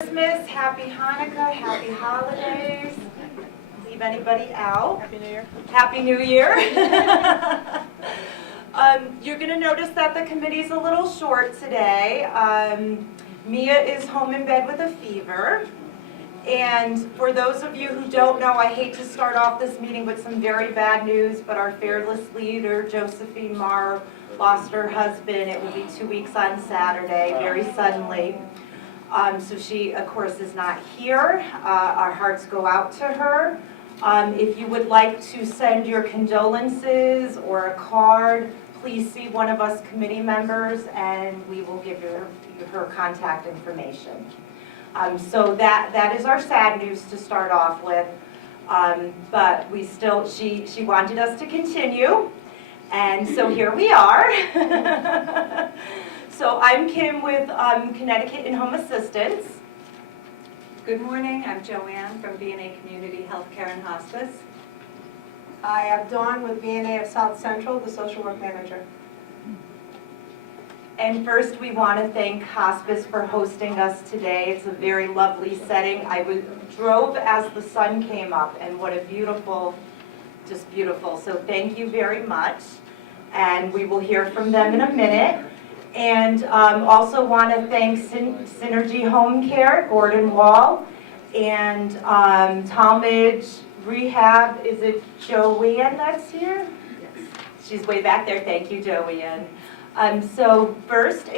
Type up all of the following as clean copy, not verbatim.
Christmas, happy Hanukkah, happy holidays. Leave anybody out? Happy New Year. Happy New Year. You're going to notice that the committee's a little short today. Mia is home in bed with a fever. And for those of you who don't know, I hate to start off this meeting with some very bad news, but our fearless leader, Josephine Marr, lost her husband. It will be 2 weeks on Saturday, very suddenly. So she, of course, is not here. Our hearts go out to her. If you would like to send your condolences or a card, please see one of us committee members and we will give her contact information. So that is our sad news to start off with. But we still, she wanted us to continue. And so here we are. So I'm Kim with Connecticut In-Home Assistance. Good morning, I'm Joanne from B&A Community Healthcare and Hospice. I am Dawn with B&A of South Central, the social work manager. And first we want to thank Hospice for hosting us today. It's a very lovely setting. I drove as the sun came up and what a beautiful, just beautiful. So thank you very much. And we will hear from them in a minute. And also want to thank Synergy Home Care, Gordon Wall, and Talmadge Rehab. Is it Joanne that's here? Yes. She's way back there. Thank you, Joanne. So first,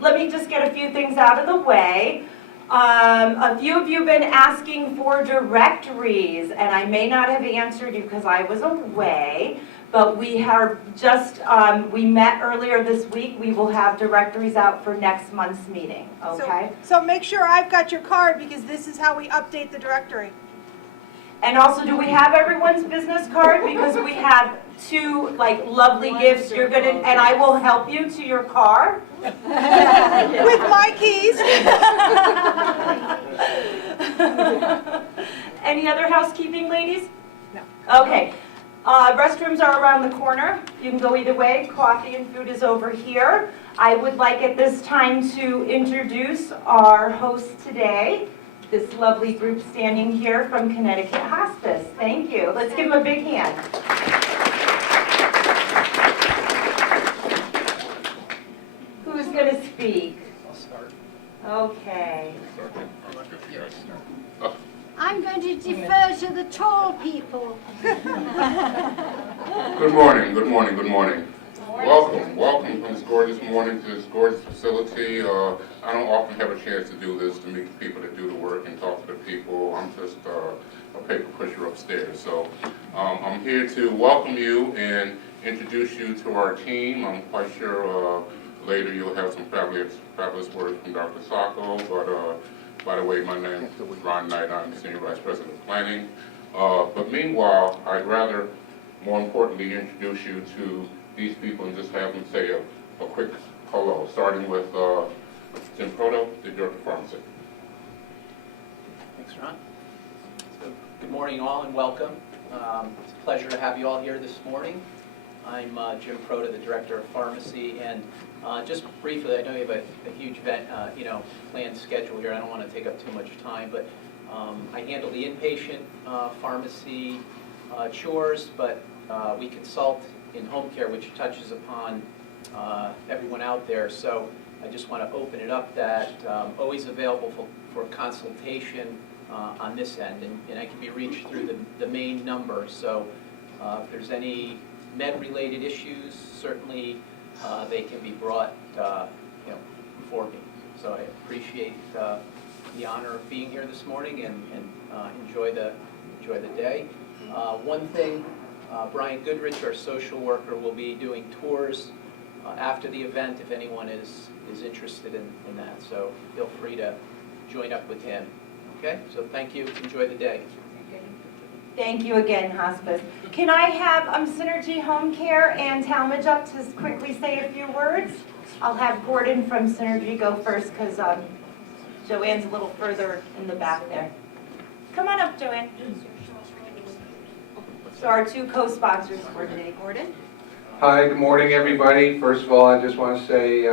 let me just get a few things out of the way. A few of you have been asking for directories, and I may not have answered you because I was away. But we are just, we met earlier this week. We will have directories out for next month's meeting, okay? So make sure I've got your card because this is how we update the directory. And also, do we have everyone's business card? Because we have two lovely gifts. You're gonna, and I will help you to your car. With my keys. Any other housekeeping, ladies? No. Okay. Restrooms are around the corner. You can go either way. Coffee and food is over here. I would like at this time to introduce our host today, this lovely group standing here from Connecticut Hospice. Thank you. Let's give them a big hand. Who's going to speak? I'll start. Okay. I'm going to defer to the tall people. Good morning, good morning, good morning. Welcome from this gorgeous morning to this gorgeous facility. I don't often have a chance to do this, to meet the people that do the work and talk to the people. I'm just a paper pusher upstairs. So I'm here to welcome you and introduce you to our team. I'm quite sure later you'll have some fabulous words from Dr. Sacco, but by the way, my name is Ron Knight. I'm Senior Vice President of Planning. But meanwhile, I'd rather, more importantly, introduce you to these people and just have them say a quick hello, starting with Jim Proto, the Director of Pharmacy. Thanks, Ron. So, good morning, all, and welcome. It's a pleasure to have you all here this morning. I'm Jim Proto, the Director of Pharmacy, and just briefly, I know you have a huge planned schedule here. I don't want to take up too much time, but I handle the inpatient pharmacy chores, but we consult in home care, which touches upon everyone out there. So I just want to open it up that always available for consultation on this end, and I can be reached through the main number. So if there's any med-related issues, certainly they can be brought before me. So I appreciate the honor of being here this morning and enjoy the day. One thing, Brian Goodrich, our social worker, will be doing tours after the event if anyone is interested in that. So feel free to join up with him. Okay, so thank you. Enjoy the day. Thank you again, Hospice. Can I have Synergy Home Care and Talmadge up to quickly say a few words? I'll have Gordon from Synergy go first because Joanne's a little further in the back there. Come on up, Joanne. So our two co-sponsors for today, Gordon. Hi, good morning, everybody. First of all, I just want to say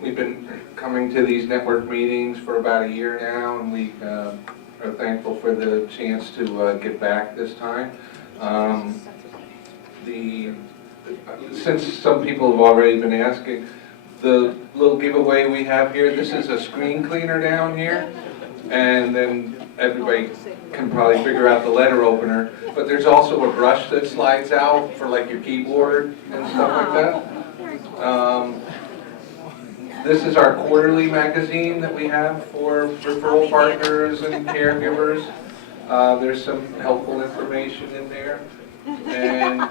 We've been coming to these network meetings for about a year now, and we are thankful for the chance to get back this time. Since some people have already been asking, the little giveaway we have here, this is a screen cleaner down here, and then everybody can probably figure out the letter opener, but there's also a brush that slides out for like your keyboard and stuff like that. This is our quarterly magazine that we have for referral partners and caregivers. There's some helpful information in there. And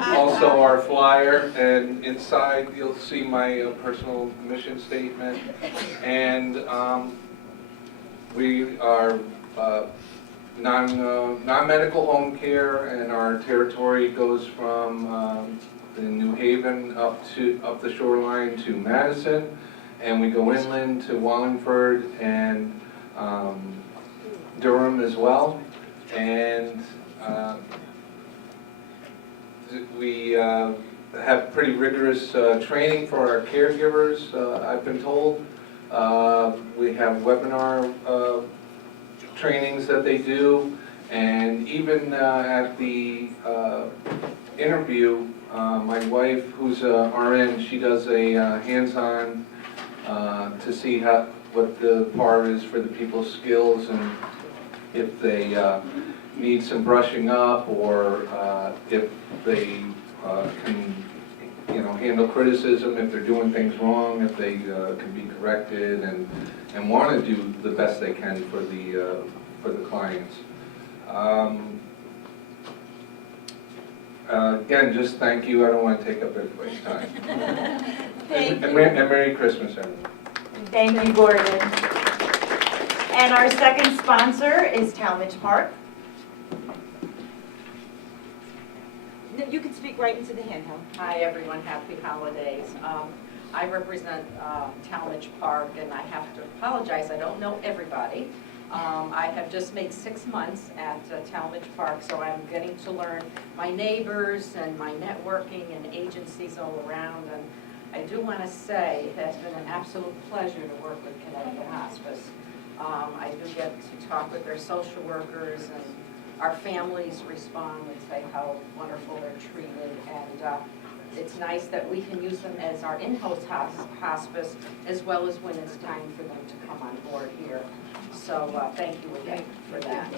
also our flyer, and inside you'll see my personal mission statement. And we are non-medical home care, and our territory goes from in New Haven up the shoreline to Madison, and we go inland to Wallingford and Durham as well. And we have pretty rigorous training for our caregivers, I've been told. We have webinar trainings that they do, and even at the interview, my wife, who's a RN, she does a hands-on to see what the par is for the people's skills, and if they need some brushing up, or if they can, handle criticism, if they're doing things wrong, if they can be corrected, and want to do the best they can for the clients. Again, just thank you. I don't want to take up everybody's time. And Merry Christmas, everyone. Thank you, Gordon. And our second sponsor is Talmadge Park. No, you can speak right into the handheld. Hi, everyone. Happy holidays. I represent Talmadge Park, and I have to apologize. I don't know everybody. I have just made 6 months at Talmadge Park, so I'm getting to learn my neighbors and my networking and agencies all around. And I do want to say it has been an absolute pleasure to work with Connecticut Hospice. I do get to talk with their social workers, and our families respond and say how wonderful they're treated. And it's nice that we can use them as our in-house hospice, as well as when it's time for them to come on board here. So thank you again for that.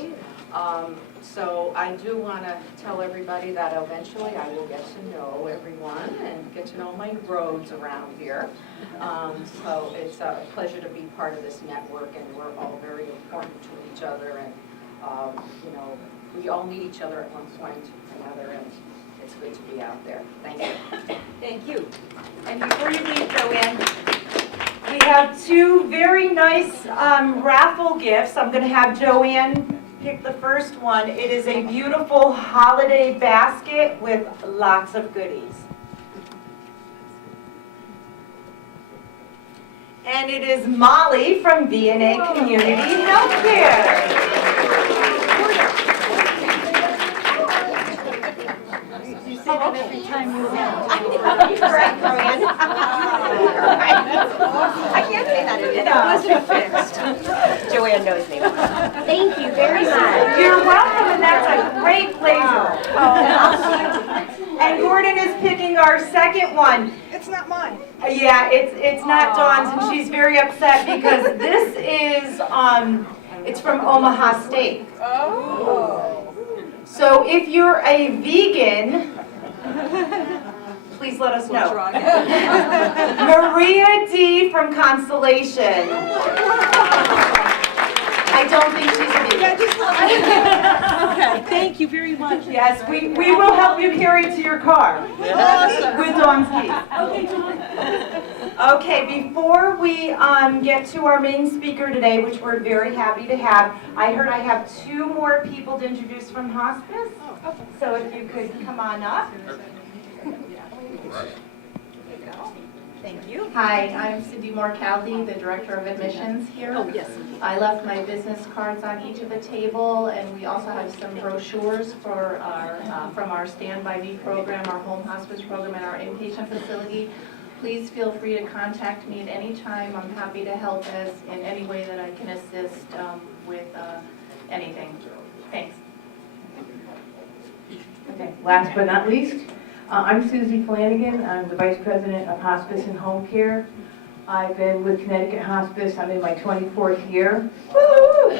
So I do want to tell everybody that eventually I will get to know everyone and get to know my roads around here. So it's a pleasure to be part of this network, and we're all very important to each other. And we all need each other at one point or another, and it's good to be out there. Thank you. Thank you. And before you leave, Joanne, we have 2 very nice raffle gifts. I'm going to have Joanne pick the first one. It is a beautiful holiday basket with lots of goodies. And it is Molly from B&A Community Healthcare. Every time you Right, Joanne. I can't say that it wasn't fixed. Joanne knows me. Thank you very much. You're welcome, and that's a great blazer. And Gordon is picking our second one. It's not mine. Yeah, it's not Dawn's, and she's very upset because this is it's from Omaha Steak. Oh. So if you're a vegan, please let us know. Maria D. from Consultation. I don't think she's a vegan. Okay, thank you very much. Yes, we will help you carry it to your car with Dawn's keys. Okay, Dawn. Okay, before we get to our main speaker today, which we're very happy to have, I heard I have 2 more people to introduce from hospice. So if you could come on up. Thank you. Hi, I'm Cindy Moore-Caldy, the Director of Admissions here. Oh, yes. I left my business cards on each of the table, and we also have some brochures for our, from our Stand By Me program, our home hospice program, and our inpatient facility. please feel free to contact me at any time. I'm happy to help us in any way that I can assist with anything. Thanks. Okay, last but not least, I'm Susie Flanagan. I'm the Vice President of Hospice and Home Care. I've been with Connecticut Hospice. I'm in my 24th year. Woo!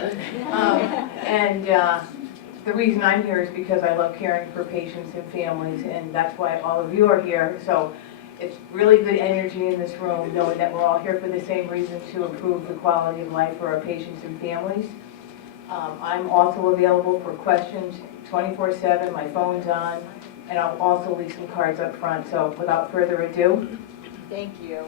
The reason I'm here is because I love caring for patients and families, and that's why all of you are here. So it's really good energy in this room, knowing that we're all here for the same reason, to improve the quality of life for our patients and families. I'm also available for questions 24/7. My phone's on, and I'll also leave some cards up front. So without further ado. Thank you.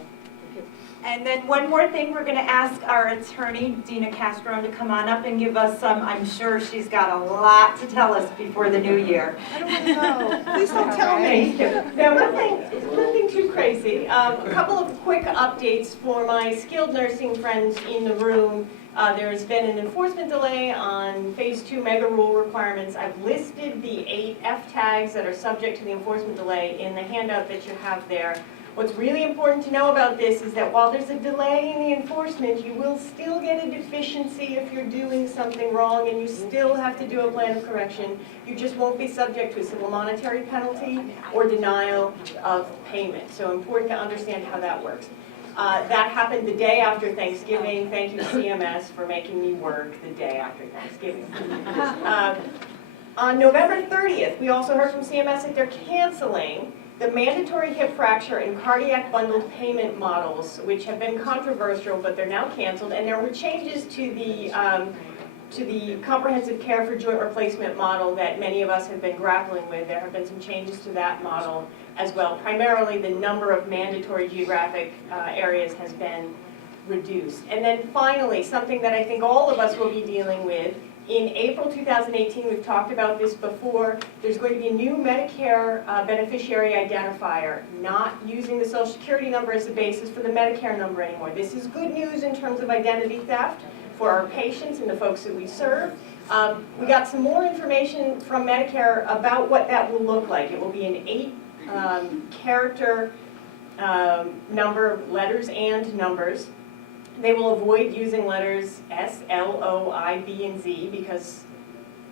And then one more thing, we're going to ask our attorney, Dina Castro, to come on up and give us some, I'm sure she's got a lot to tell us before the new year. I don't want to know. Please don't tell me. No, nothing too crazy. A couple of quick updates for my skilled nursing friends in the room. There's been an enforcement delay on phase 2 mega rule requirements. I've listed the 8 F tags that are subject to the enforcement delay in the handout that you have there. What's really important to know about this is that while there's a delay in the enforcement, you will still get a deficiency if you're doing something wrong, and you still have to do a plan of correction. You just won't be subject to a civil monetary penalty or denial of payment. So important to understand how that works. That happened the day after Thanksgiving. Thank you, CMS, for making me work the day after Thanksgiving. On November 30th, we also heard from CMS that they're canceling the mandatory hip fracture and cardiac bundled payment models, which have been controversial, but they're now canceled. And there were changes to the comprehensive care for joint replacement model that many of us have been grappling with. There have been some changes to that model as well. Primarily, the number of mandatory geographic areas has been reduced. And then finally, something that I think all of us will be dealing with, in April 2018, we've talked about this before, there's going to be a new Medicare beneficiary identifier, not using the Social Security number as the basis for the Medicare number anymore. This is good news in terms of identity theft for our patients and the folks that we serve. We got some more information from Medicare about what that will look like. It will be an 8-character number, letters and numbers. They will avoid using letters S, L, O, I, B, and Z because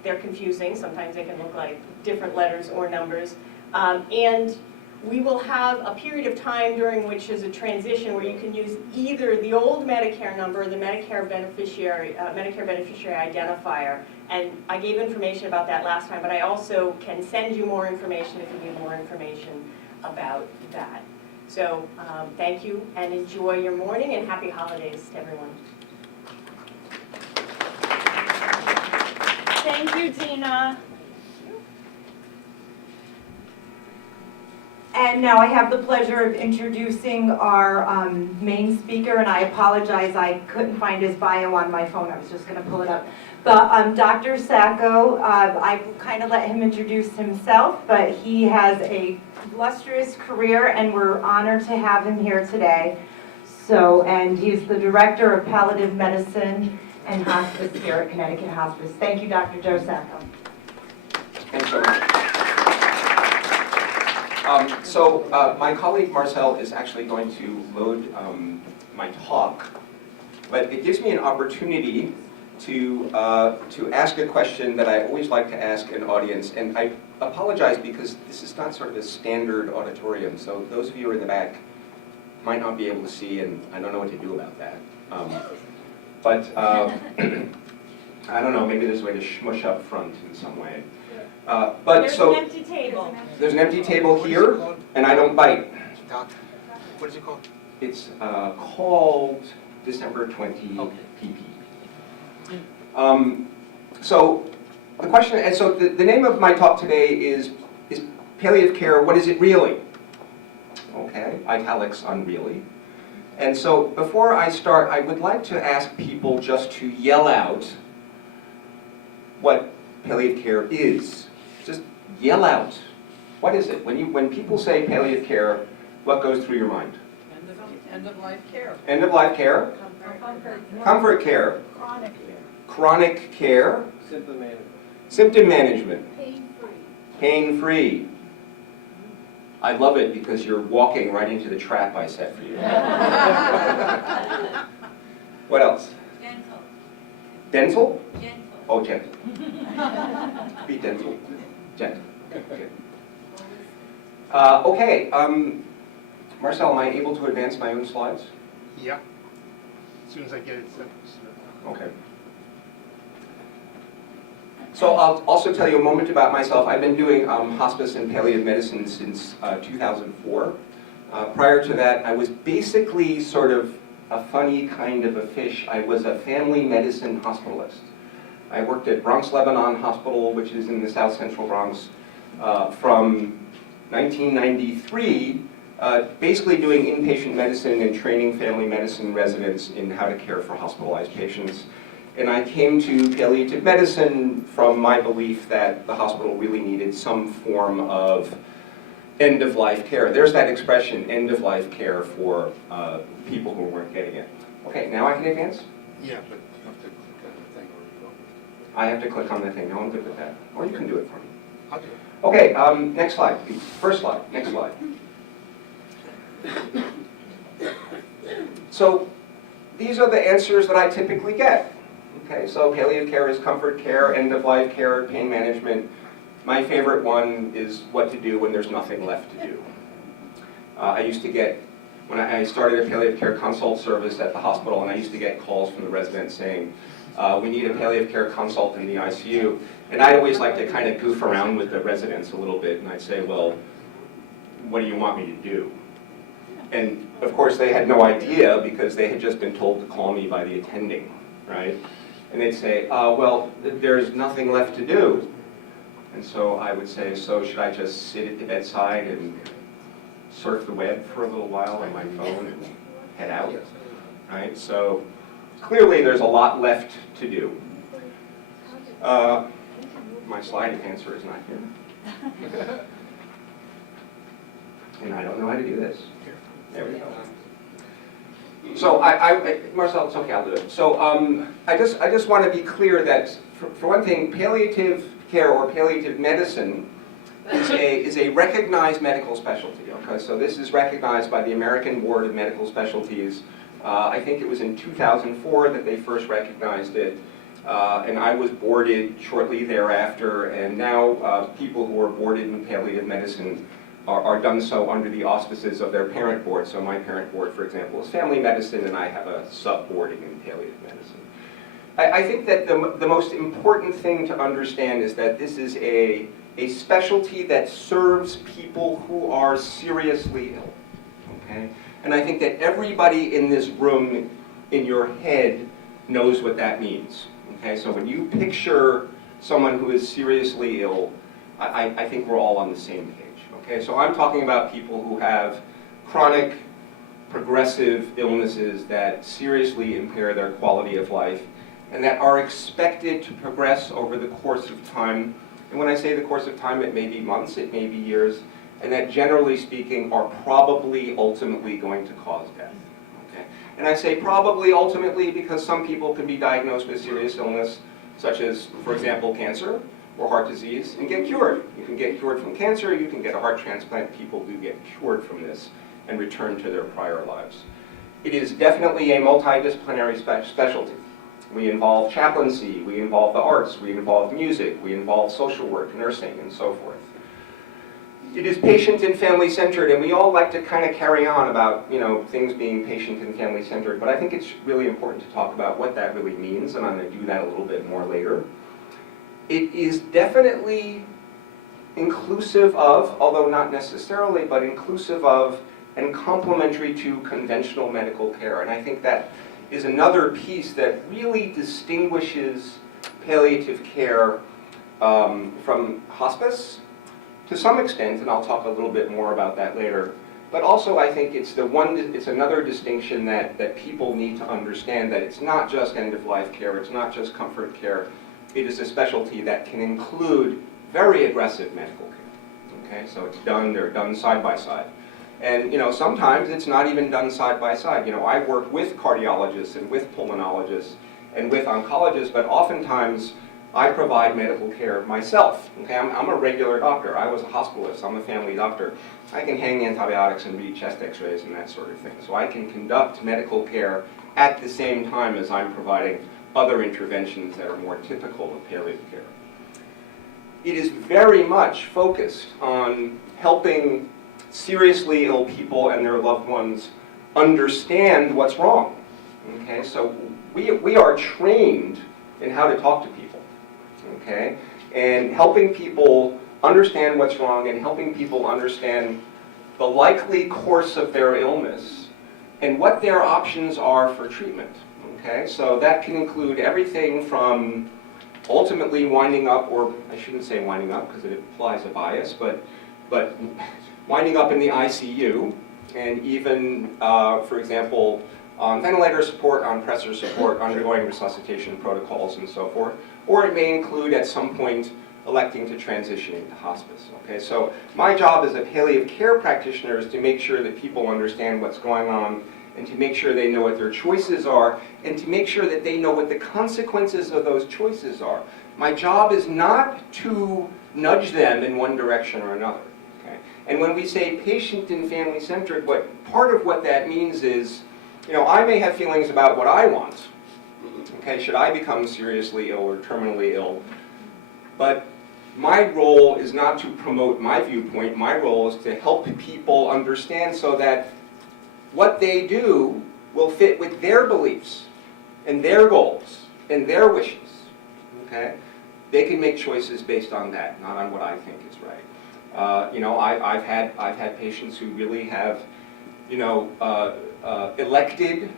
they're confusing. Sometimes they can look like different letters or numbers. And we will have a period of time during which is a transition where you can use either the old Medicare number or the Medicare beneficiary identifier. And I gave information about that last time, but I also can send you more information if you need more information about that. So thank you and enjoy your morning, and happy holidays to everyone. Thank you, Dina. And now I have the pleasure of introducing our main speaker, and I apologize, I couldn't find his bio on my phone. I was just going to pull it up. But Dr. Sacco, I kind of let him introduce himself, but he has a illustrious career, and we're honored to have him here today. So, and he's the director of Palliative Medicine and Hospice here at Connecticut Hospice. Thank you, Dr. Joe Sacco. Thanks so much. My colleague Marcel is actually going to load my talk, but it gives me an opportunity to ask a question that I always like to ask an audience, and I apologize because this is not sort of a standard auditorium, so those of you who are in the back might not be able to see, and I don't know what to do about that. I don't know, maybe there's a way to smush up front in some way. There's an empty table. There's an empty table here, and I don't bite. What is it called? It's called December 20 PP. So the question, and so the name of my talk today is palliative care, what is it really? Okay, italics on really. And so before I start, I would like to ask people just to yell out what palliative care is. Just yell out. What is it? When people say palliative care, what goes through your mind? End of life care. End of life care. Comfort care. Chronic care. Chronic care. Symptom management. Symptom management. Pain-free. Pain-free. I love it because you're walking right into the trap I set for you. What else? Dental. Dental? Gentle. Oh, gentle. Be dental. Gentle. Okay. Marcel, am I able to advance my own slides? Yeah. As soon as I get it set. Okay. So I'll also tell you a moment about myself. I've been doing hospice and palliative medicine since 2004. Prior to that, I was basically sort of a funny kind of a fish. I was a family medicine hospitalist. I worked at Bronx Lebanon Hospital, which is in the South Central Bronx, from 1993, basically doing inpatient medicine and training family medicine residents in how to care for hospitalized patients. And I came to palliative medicine from my belief that the hospital really needed some form of end-of-life care. There's that expression, end-of-life care, for people who weren't getting it. Okay, now I can advance? Yeah, but you have to click on the thing or you don't. I have to click on the thing. No, I'm good with that. Or you can do it for me. I'll do it. Okay, next slide, please. First slide, next slide. So these are the answers that I typically get. Okay, so palliative care is comfort care, end-of-life care, pain management. My favorite one is what to do when there's nothing left to do. I used to get, when I started a palliative care consult service at the hospital, and I used to get calls from the residents saying, we need a palliative care consult in the ICU. And I'd always like to kind of goof around with the residents a little bit, and I'd say, well, what do you want me to do? And of course they had no idea because they had just been told to call me by the attending, right? And they'd say, well, there's nothing left to do. And so I would say, so should I just sit at the bedside and surf the web for a little while on my phone and head out, right? So clearly there's a lot left to do. My slide answer is not here. And I don't know how to do this. There we go. So Marcel, it's okay, I'll do it. So I just want to be clear that, for one thing, palliative care or palliative medicine is a recognized medical specialty. Okay, so this is recognized by the American Board of Medical Specialties. I think it was in 2004 that they first recognized it. And I was boarded shortly thereafter, and now people who are boarded in palliative medicine are done so under the auspices of their parent board. So my parent board, for example, is family medicine, and I have a sub-boarding in palliative medicine. I think that the most important thing to understand is that this is a specialty that serves people who are seriously ill, okay? And I think that everybody in this room, in your head, knows what that means, okay? So when you picture someone who is seriously ill, I think we're all on the same page. Okay, so I'm talking about people who have chronic, progressive illnesses that seriously impair their quality of life and that are expected to progress over the course of time. And when I say the course of time, it may be months, it may be years, and that generally speaking are probably ultimately going to cause death. Okay? And I say probably ultimately because some people can be diagnosed with serious illness, such as, for example, cancer or heart disease, and get cured. You can get cured from cancer, you can get a heart transplant. People do get cured from this and return to their prior lives. It is definitely a multidisciplinary specialty. We involve chaplaincy, we involve the arts, we involve music, we involve social work, nursing, and so forth. It is patient and family-centered, and we all like to kind of carry on about, you know, things being patient and family-centered, but I think it's really important to talk about what that really means, and I'm going to do that a little bit more later. It is definitely inclusive of, although not necessarily, but inclusive of and complementary to conventional medical care. And I think that is another piece that really distinguishes palliative care from hospice to some extent, and I'll talk a little bit more about that later. But also I think it's another distinction that people need to understand, that it's not just end-of-life care, it's not just comfort care. It is a specialty that can include very aggressive medical care. Okay, so they're done side by side. And you know, sometimes it's not even done side by side. You know, I work with cardiologists and with pulmonologists and with oncologists, but oftentimes I provide medical care myself. Okay, I'm a regular doctor. I was a hospitalist. I'm a family doctor. I can hang antibiotics and read chest x-rays and that sort of thing. So I can conduct medical care at the same time as I'm providing other interventions that are more typical of palliative care. It is very much focused on helping seriously ill people and their loved ones understand what's wrong. Okay, so we are trained in how to talk to people, okay? And helping people understand what's wrong and helping people understand the likely course of their illness and what their options are for treatment, okay? So that can include everything from ultimately winding up, or I shouldn't say winding up because it implies a bias, but winding up in the ICU, and even, for example, on ventilator support, on pressor support, undergoing resuscitation protocols and so forth. Or it may include at some point electing to transition into hospice. Okay, so my job as a palliative care practitioner is to make sure that people understand what's going on and to make sure they know what their choices are and to make sure that they know what the consequences of those choices are. My job is not to nudge them in one direction or another. Okay? And when we say patient and family-centric, part of what that means is, you know, I may have feelings about what I want. Okay, should I become seriously ill or terminally ill? But my role is not to promote my viewpoint. My role is to help people understand so that what they do will fit with their beliefs and their goals and their wishes. Okay, they can make choices based on that, not on what I think is right. You know, I've had patients who really have, you know, elected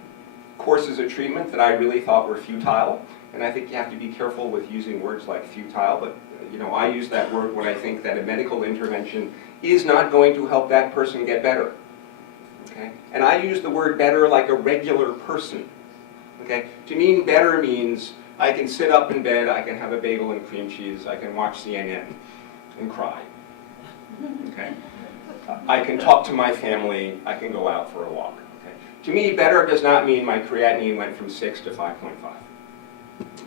courses of treatment that I really thought were futile. And I think you have to be careful with using words like futile, but you know, I use that word when I think that a medical intervention is not going to help that person get better. Okay? And I use the word better like a regular person. Okay? To mean better means I can sit up in bed, I can have a bagel and cream cheese, I can watch CNN and cry. Okay? I can talk to my family, I can go out for a walk. Okay? To me, better does not mean my creatinine went from 6 to 5.5.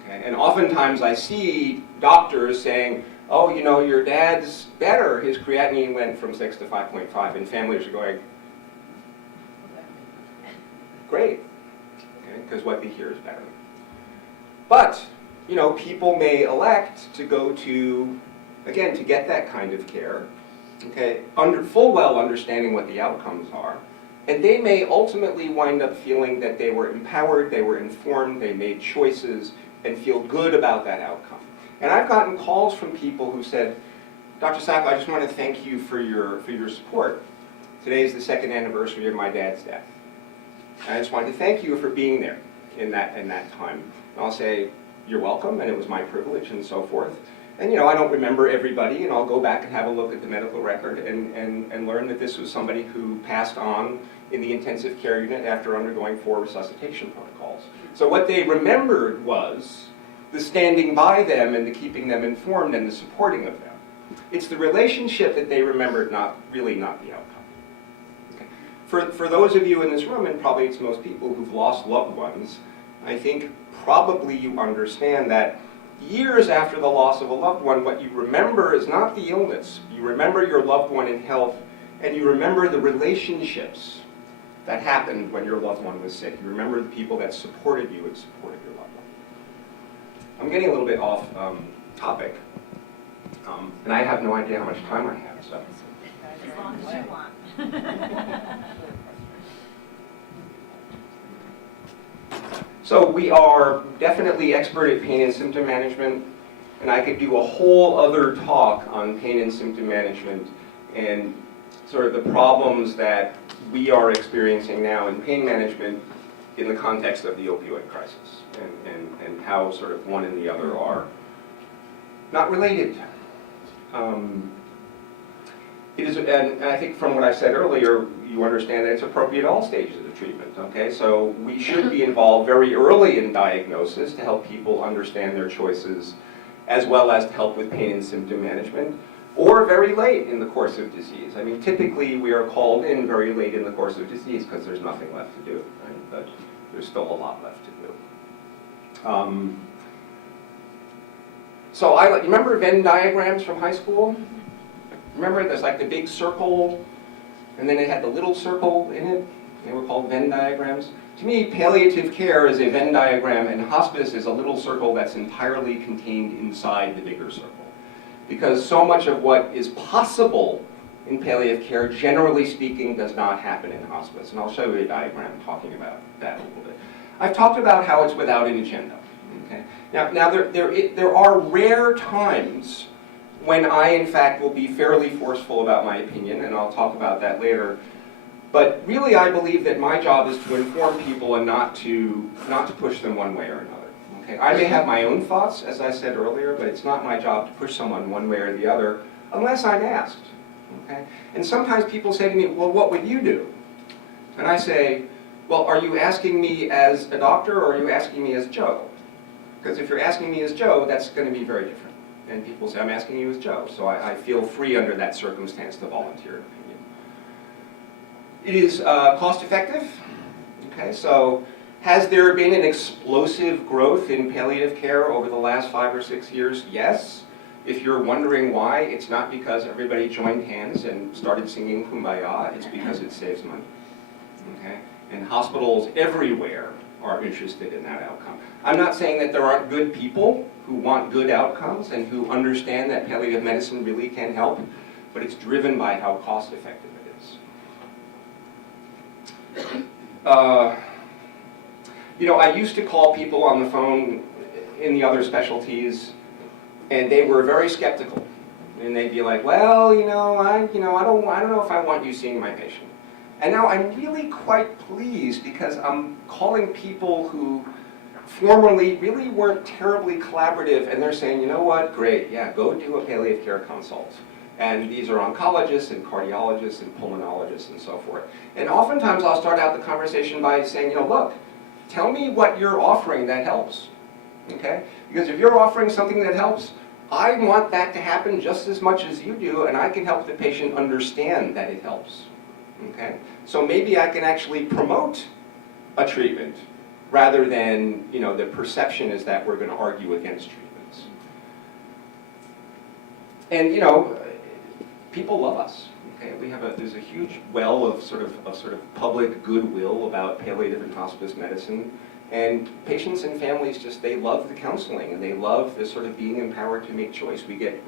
Okay? And oftentimes I see doctors saying, oh, you know, your dad's better, his creatinine went from 6 to 5.5, and families are going, great, because what they hear is better. But, you know, people may elect to go to, again, to get that kind of care, okay, full well understanding what the outcomes are, and they may ultimately wind up feeling that they were empowered, they were informed, they made choices, and feel good about that outcome. And I've gotten calls from people who said, Dr. Sacco, I just want to thank you for your support. Today is the 2nd anniversary of my dad's death. And I just wanted to thank you for being there in that time. And I'll say, you're welcome, and it was my privilege, and so forth. And you know, I don't remember everybody, and I'll go back and have a look at the medical record and learn that this was somebody who passed on in the intensive care unit after undergoing 4 resuscitation protocols. So what they remembered was the standing by them and the keeping them informed and the supporting of them. It's the relationship that they remembered, not the outcome. Okay. For those of you in this room, and probably it's most people who've lost loved ones, I think probably you understand that years after the loss of a loved one, what you remember is not the illness. You remember your loved one in health, and you remember the relationships that happened when your loved one was sick. You remember the people that supported you and supported your loved one. I'm getting a little bit off topic, and I have no idea how much time I have. So. As long as you want. So we are definitely expert at pain and symptom management, and I could do a whole other talk on pain and symptom management and sort of the problems that we are experiencing now in pain management in the context of the opioid crisis, and how sort of one and the other are not related. It is, and I think from what I said earlier, you understand that it's appropriate at all stages of the treatment, okay? So we should be involved very early in diagnosis to help people understand their choices, as well as to help with pain and symptom management, or very late in the course of disease. I mean, typically we are called in very late in the course of disease because there's nothing left to do, right? But there's still a lot left to do. So you remember Venn diagrams from high school? Remember there's like the big circle, and then it had the little circle in it? They were called Venn diagrams. To me, palliative care is a Venn diagram, and hospice is a little circle that's entirely contained inside the bigger circle. Because so much of what is possible in palliative care, generally speaking, does not happen in hospice. And I'll show you a diagram talking about that a little bit. I've talked about how it's without an agenda. Okay? Now there are rare times when I, in fact, will be fairly forceful about my opinion, and I'll talk about that later. But really, I believe that my job is to inform people and not to push them one way or another. Okay? I may have my own thoughts, as I said earlier, but it's not my job to push someone one way or the other unless I'm asked. Okay? And sometimes people say to me, well, what would you do? And I say, well, are you asking me as a doctor or are you asking me as Joe? Because if you're asking me as Joe, that's going to be very different. And people say, I'm asking you as Joe. So I feel free under that circumstance to volunteer an opinion. It is cost effective. Okay, so has there been an explosive growth in palliative care over the last 5 or 6 years? Yes. If you're wondering why, it's not because everybody joined hands and started singing Kumbaya, it's because it saves money. Okay? And hospitals everywhere are interested in that outcome. I'm not saying that there aren't good people who want good outcomes and who understand that palliative medicine really can help, but it's driven by how cost effective it is. You know, I used to call people on the phone in the other specialties, and they were very skeptical. And they'd be like, well, I don't know if I want you seeing my patient. And now I'm really quite pleased because I'm calling people who formerly really weren't terribly collaborative, and they're saying, you know what, great, yeah, go do a palliative care consult. And these are oncologists and cardiologists and pulmonologists and so forth. And oftentimes I'll start out the conversation by saying, look, tell me what you're offering that helps. Okay? Because if you're offering something that helps, I want that to happen just as much as you do, and I can help the patient understand that it helps. Okay? So maybe I can actually promote a treatment rather than, the perception is that we're going to argue against treatments. And, people love us. Okay? There's a huge well of sort of public goodwill about palliative and hospice medicine. And patients and families they love the counseling, and they love the sort of being empowered to make choice. We get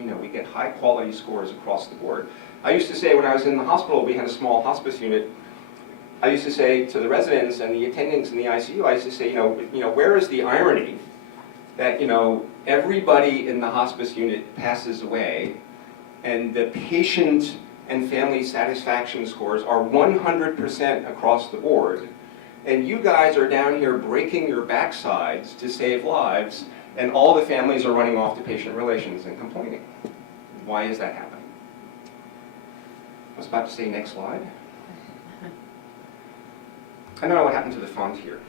high quality scores across the board. I used to say when I was in the hospital, we had a small hospice unit. I used to say to the residents and the attendings in the ICU, I used to say, where is the irony that, everybody in the hospice unit passes away, and the patient and family satisfaction scores are 100% across the board, and you guys are down here breaking your backsides to save lives, and all the families are running off to patient relations and complaining. Why is that happening? I was about to say next slide. I don't know what happened to the font here.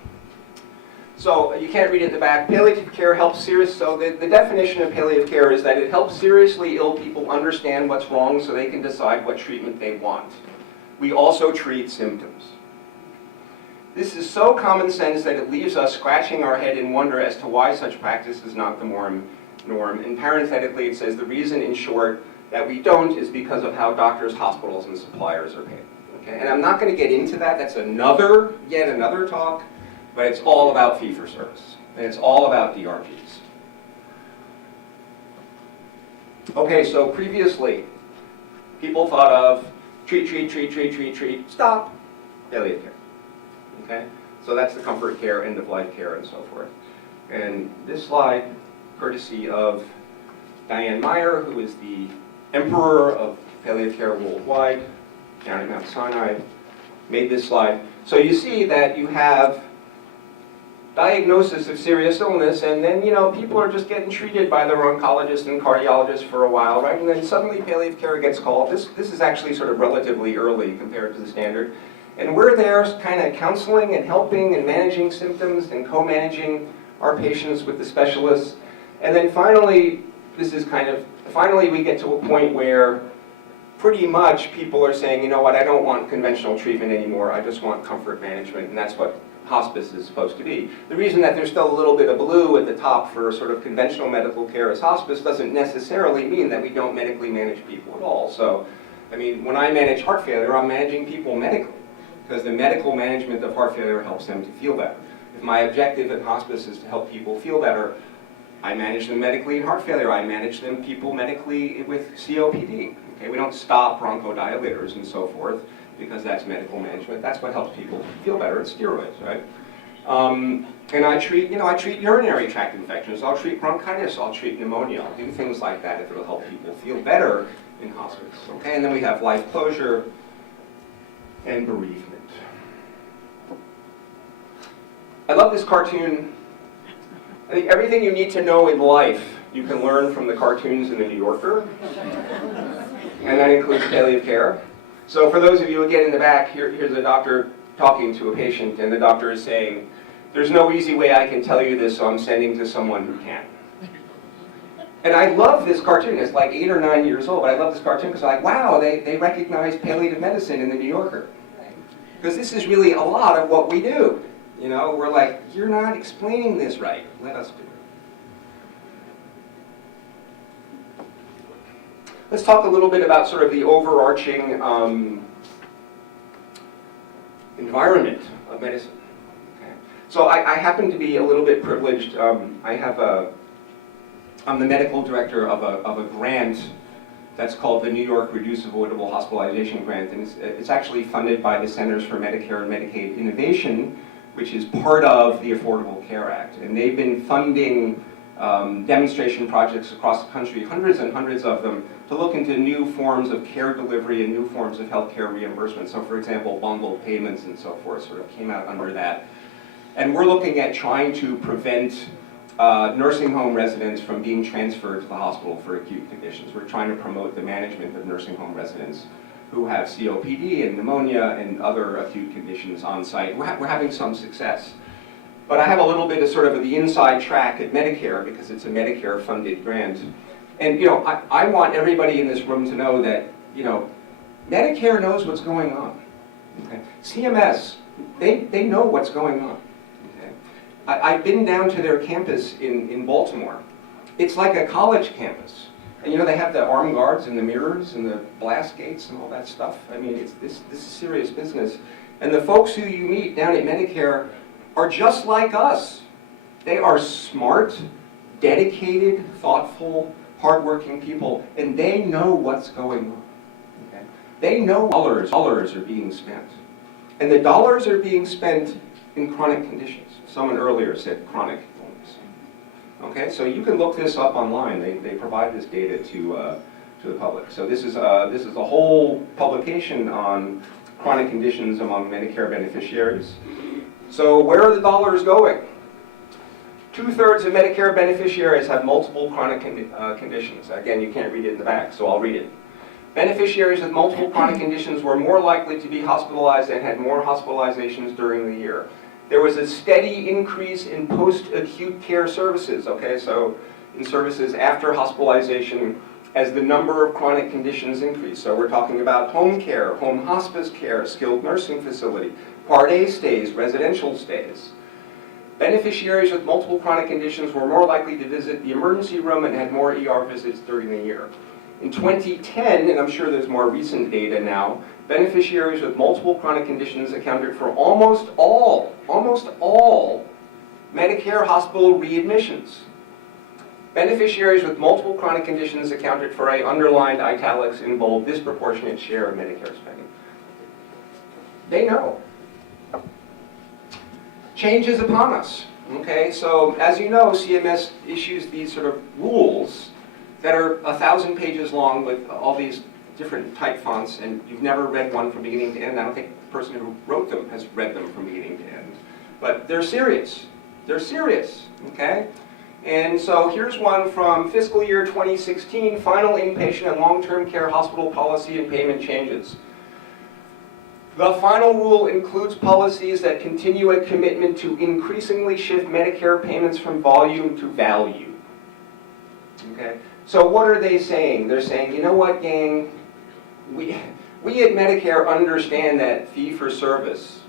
So you can't read it in the back. Palliative care helps so the definition of palliative care is that it helps seriously ill people understand what's wrong so they can decide what treatment they want. We also treat symptoms. This is so common sense that it leaves us scratching our head in wonder as to why such practice is not the norm. And parenthetically it says the reason, in short, that we don't is because of how doctors, hospitals, and suppliers are paid. Okay? And I'm not going to get into that. That's yet another talk. But it's all about fee-for-service, and it's all about DRGs. Okay, so previously, people thought of treat, stop, palliative care. Okay, so that's the comfort care, end-of-life care, and so forth. And this slide, courtesy of Diane Meyer, who is the emperor of palliative care worldwide, down at Mount Sinai, made this slide. So you see that you have diagnosis of serious illness, and then, people are just getting treated by their oncologist and cardiologist for a while, right? And then suddenly palliative care gets called. This is actually sort of relatively early compared to the standard. And we're there kind of counseling and helping and managing symptoms and co-managing our patients with the specialists. And then finally, finally we get to a point where pretty much people are saying, I don't want conventional treatment anymore, I just want comfort management, and that's what hospice is supposed to be. The reason that there's still a little bit of blue at the top for sort of conventional medical care as hospice doesn't necessarily mean that we don't medically manage people at all. So, I mean, when I manage heart failure, I'm managing people medically, because the medical management of heart failure helps them to feel better. If my objective in hospice is to help people feel better, I manage them medically in heart failure. I manage them people medically with COPD. Okay, we don't stop bronchodilators and so forth, because that's medical management. That's what helps people feel better. It's steroids, right? And I treat urinary tract infections. I'll treat bronchitis. I'll treat pneumonia. I'll do things like that if it'll help people feel better in hospice. Okay, and then we have life closure and bereavement. I love this cartoon. I think everything you need to know in life you can learn from the cartoons in the New Yorker, and that includes palliative care. So for those of you again in the back, here's a doctor talking to a patient, and the doctor is saying, "There's no easy way I can tell you this, so I'm sending to someone who can." And I love this cartoon. It's like 8 or 9 years old, but I love this cartoon because I'm like, wow, they recognize palliative medicine in the New Yorker. Because this is really a lot of what we do. You know, we're like, you're not explaining this right. Let us do it. Let's talk a little bit about sort of the overarching environment of medicine. Okay. So I happen to be a little bit privileged. I'm the medical director of a grant that's called the New York Reduced Avoidable Hospitalization Grant, and it's actually funded by the Centers for Medicare and Medicaid Innovation, which is part of the Affordable Care Act. And they've been funding demonstration projects across the country, hundreds and hundreds of them, to look into new forms of care delivery and new forms of healthcare reimbursement. So for example, bundled payments and so forth sort of came out under that. And we're looking at trying to prevent nursing home residents from being transferred to the hospital for acute conditions. We're trying to promote the management of nursing home residents who have COPD and pneumonia and other acute conditions on site. We're having some success. But I have a little bit of sort of the inside track at Medicare because it's a Medicare funded grant. And you know, I want everybody in this room to know that, you know, Medicare knows what's going on. Okay? CMS, they know what's going on. Okay? I've been down to their campus in Baltimore. It's like a college campus. And you know, they have the armed guards and the mirrors and the blast gates and all that stuff. I mean, this is serious business. And the folks who you meet down at Medicare are just like us. They are smart, dedicated, thoughtful, hardworking people, and they know what's going on. Okay? They know dollars are being spent. And the dollars are being spent in chronic conditions. Someone earlier said chronic illness. Okay, so you can look this up online. They provide this data to the public. So this is a whole publication on chronic conditions among Medicare beneficiaries. So where are the dollars going? 2/3 of Medicare beneficiaries have multiple chronic conditions. Again, you can't read it in the back, so I'll read it. Beneficiaries with multiple chronic conditions were more likely to be hospitalized and had more hospitalizations during the year. There was a steady increase in post-acute care services, okay, so in services after hospitalization as the number of chronic conditions increased. So we're talking about home care, home hospice care, skilled nursing facility, Part A stays, residential stays. Beneficiaries with multiple chronic conditions were more likely to visit the emergency room and had more ER visits during the year. In 2010, and I'm sure there's more recent data now, beneficiaries with multiple chronic conditions accounted for almost all Medicare hospital readmissions. Beneficiaries with multiple chronic conditions accounted for a underlined italics in bold disproportionate share of Medicare spending. They know. Change is upon us. Okay, so as you know, CMS issues these sort of rules that are 1,000 pages long with all these different type fonts, and you've never read one from beginning to end. I don't think the person who wrote them has read them from beginning to end. But they're serious. They're serious, okay? And so here's one from fiscal year 2016, final inpatient and long-term care hospital policy and payment changes. The final rule includes policies that continue a commitment to increasingly shift Medicare payments from volume to value. Okay? So what are they saying? They're saying, you know what, gang? We at Medicare understand that fee-for-service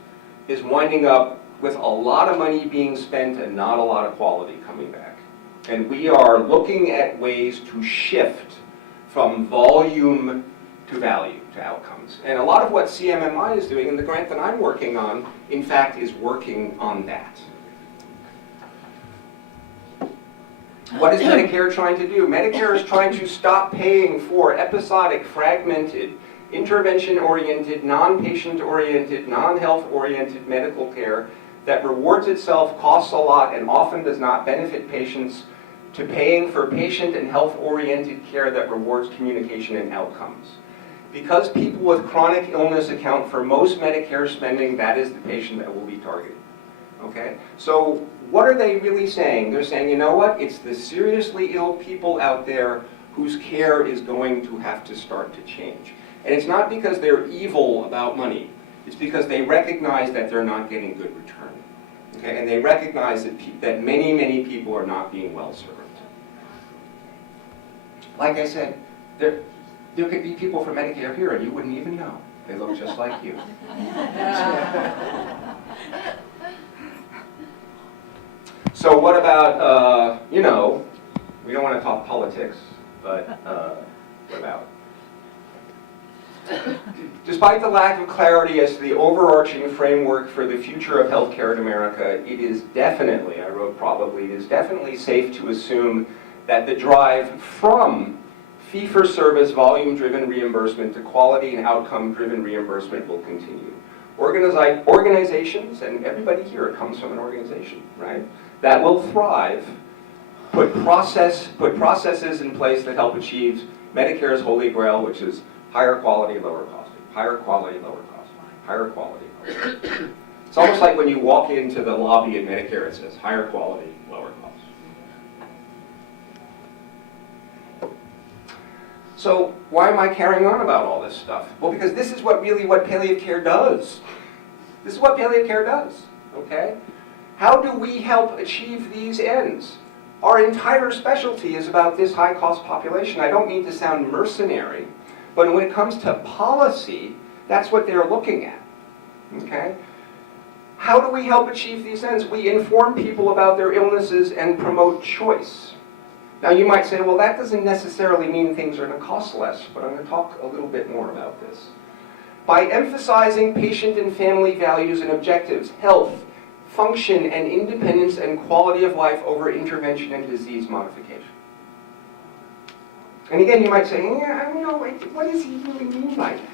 is winding up with a lot of money being spent and not a lot of quality coming back. And we are looking at ways to shift from volume to value, to outcomes. And a lot of what CMMI is doing, and the grant that I'm working on, in fact, is working on that. What is Medicare trying to do? Medicare is trying to stop paying for episodic, fragmented, intervention-oriented, non-patient-oriented, non-health-oriented medical care that rewards itself, costs a lot, and often does not benefit patients, to paying for patient and health-oriented care that rewards communication and outcomes. Because people with chronic illness account for most Medicare spending, that is the patient that will be targeted. Okay? So what are they really saying? They're saying, you know what? It's the seriously ill people out there whose care is going to have to start to change. And it's not because they're evil about money. It's because they recognize that they're not getting good return. Okay? And they recognize that many, many people are not being well served. Like I said, there could be people from Medicare here and you wouldn't even know. They look just like you. So what about, we don't want to talk politics, but what about? Despite the lack of clarity as to the overarching framework for the future of healthcare in America, it is definitely, I wrote probably, it is definitely safe to assume that the drive from fee-for-service, volume-driven reimbursement to quality and outcome-driven reimbursement will continue. Organizations, and everybody here comes from an organization, right, that will thrive, put processes in place that help achieve Medicare's holy grail, which is higher quality, lower cost, higher quality, lower cost, higher quality, lower cost. It's almost like when you walk into the lobby at Medicare, it says higher quality, lower cost. So why am I carrying on about all this stuff? Well, because this is what palliative care does. This is what palliative care does, okay? How do we help achieve these ends? Our entire specialty is about this high-cost population. I don't mean to sound mercenary, but when it comes to policy, that's what they're looking at, okay? How do we help achieve these ends? We inform people about their illnesses and promote choice. Now you might say, well, that doesn't necessarily mean things are going to cost less, but I'm going to talk a little bit more about this. By emphasizing patient and family values and objectives, health, function, and independence and quality of life over intervention and disease modification. And again, you might say, yeah, I don't know, what does he really mean by that?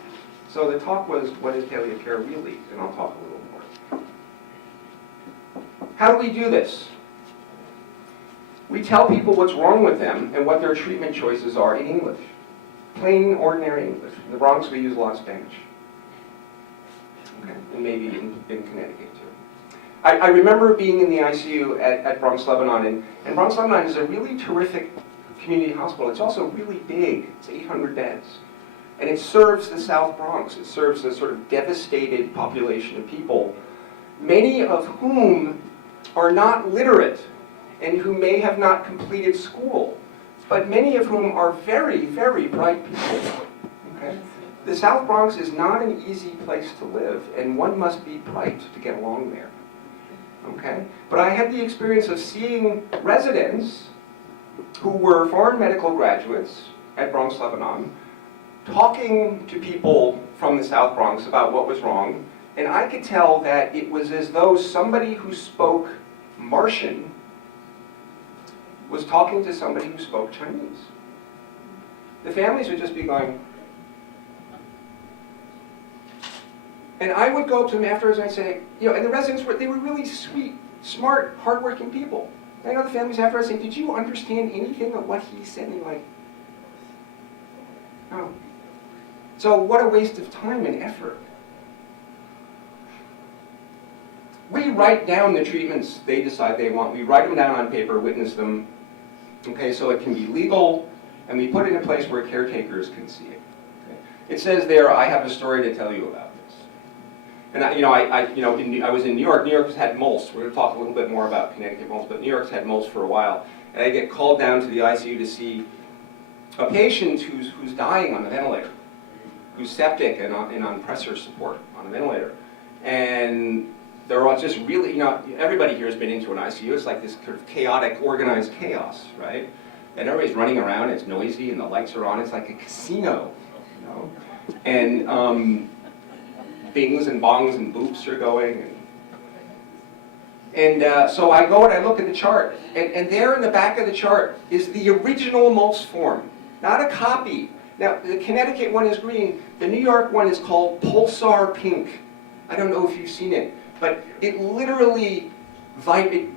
So the talk was, what is palliative care really? And I'll talk a little more. How do we do this? We tell people what's wrong with them and what their treatment choices are in English. Plain, ordinary English. In the Bronx, we use a lot of Spanish. Okay. And maybe in Connecticut, too. I remember being in the ICU at Bronx Lebanon, and Bronx Lebanon is a really terrific community hospital. It's also really big. It's 800 beds. And it serves the South Bronx. It serves a sort of devastated population of people, many of whom are not literate and who may have not completed school, but many of whom are very, very bright people. Okay? The South Bronx is not an easy place to live, and one must be bright to get along there. Okay? But I had the experience of seeing residents who were foreign medical graduates at Bronx Lebanon, talking to people from the South Bronx about what was wrong, and I could tell that it was as though somebody who spoke Martian was talking to somebody who spoke Chinese. The families would just be going, and I would go up to them afterwards and I'd say, and the residents they were really sweet, smart, hardworking people. I know the families afterwards saying, did you understand anything of what he said? And they're like, no. So what a waste of time and effort. We write down the treatments they decide they want. We write them down on paper, witness them, okay, so it can be legal, and we put it in a place where caretakers can see it. Okay? It says there, I have a story to tell you about this. And I was in New York. New York's had MOLST. We're going to talk a little bit more about Connecticut MOLST, but New York's had MOLST for a while. And I get called down to the ICU to see a patient who's dying on a ventilator, who's septic and on pressor support on a ventilator. And They're all just really, everybody here has been into an ICU. It's like this sort of chaotic, organized chaos, right? And everybody's running around, it's noisy, and the lights are on. It's like a casino, And bings and bongs and boops are going. So I go and I look at the chart. And there in the back of the chart is the original MOLS form, not a copy. Now, the Connecticut one is green. The New York one is called Pulsar Pink. I don't know if you've seen it, but it literally it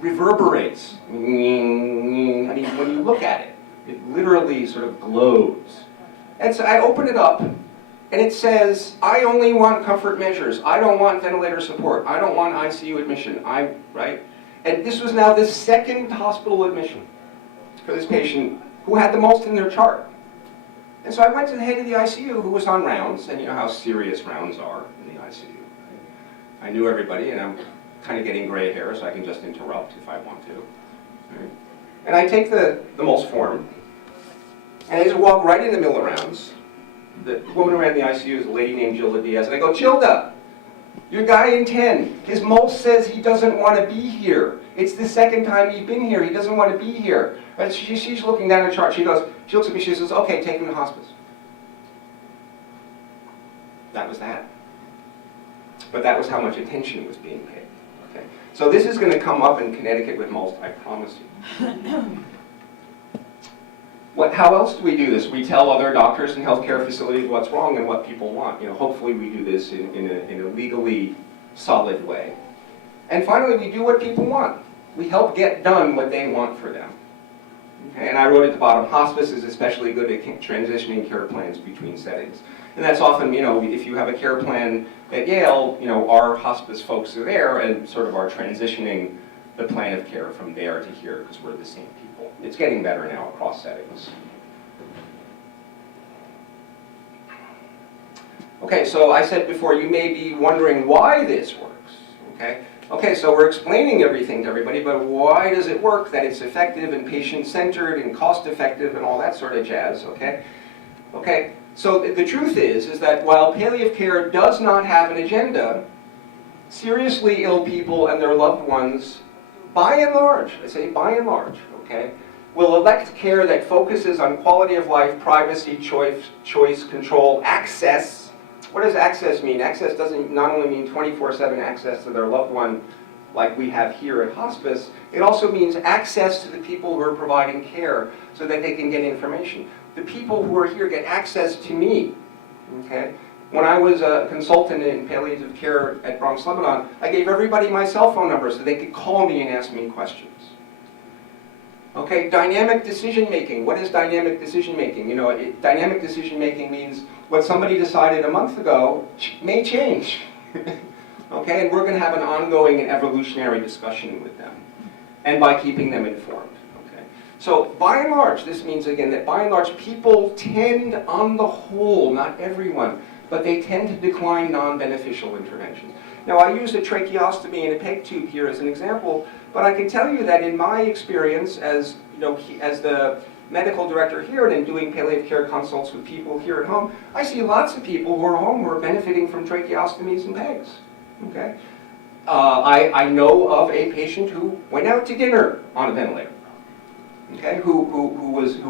reverberates. I mean, when you look at it, it literally sort of glows. And so I open it up, and it says, I only want comfort measures. I don't want ventilator support. I don't want ICU admission. Right? And this was now the second hospital admission for this patient who had the most in their chart. And so I went to the head of the ICU who was on rounds, and you know how serious rounds are in the ICU. Right? I knew everybody, and I'm kind of getting gray hair, so I can just interrupt if I want to. Right? And I take the MOLS form, and I just walk right in the middle of rounds. The woman who ran the ICU is a lady named Gilda Diaz, and I go, Gilda, your guy in 10, his MOLS says he doesn't want to be here. It's the second time he's been here. He doesn't want to be here. Right? She's looking down at the chart. She looks at me, she says, okay, take him to hospice. That was that. But that was how much attention was being paid. Okay? So this is going to come up in Connecticut with MOLS, I promise you. How else do we do this? We tell other doctors and healthcare facilities what's wrong and what people want. Hopefully we do this in a legally solid way. And finally, we do what people want. We help get done what they want for them. Okay? And I wrote at the bottom, hospice is especially good at transitioning care plans between settings. And that's often, if you have a care plan at Yale, our hospice folks are there and sort of are transitioning the plan of care from there to here because we're the same people. It's getting better now across settings. Okay, so I said before, you may be wondering why this works. Okay, so we're explaining everything to everybody, but why does it work? That it's effective and patient-centered and cost-effective and all that sort of jazz, okay? Okay, so the truth is that while palliative care does not have an agenda, seriously ill people and their loved ones, by and large, I say by and large, okay, will elect care that focuses on quality of life, privacy, choice, control, access. What does access mean? Access doesn't not only mean 24/7 access to their loved one like we have here at hospice, it also means access to the people who are providing care so that they can get information. The people who are here get access to me, okay? When I was a consultant in palliative care at Bronx Lebanon, I gave everybody my cell phone number so they could call me and ask me questions. Okay, dynamic decision making. What is dynamic decision making? Dynamic decision making means what somebody decided a month ago may change. Okay, and we're going to have an ongoing and evolutionary discussion with them, and by keeping them informed. Okay, so by and large, this means again that by and large people tend, on the whole, not everyone, but they tend to decline non-beneficial interventions. Now, I use a tracheostomy and a peg tube here as an example, but I can tell you that in my experience as the medical director here and in doing palliative care consults with people here at home, I see lots of people who are home who are benefiting from tracheostomies and pegs. Okay, I know of a patient who went out to dinner on a ventilator. Okay, who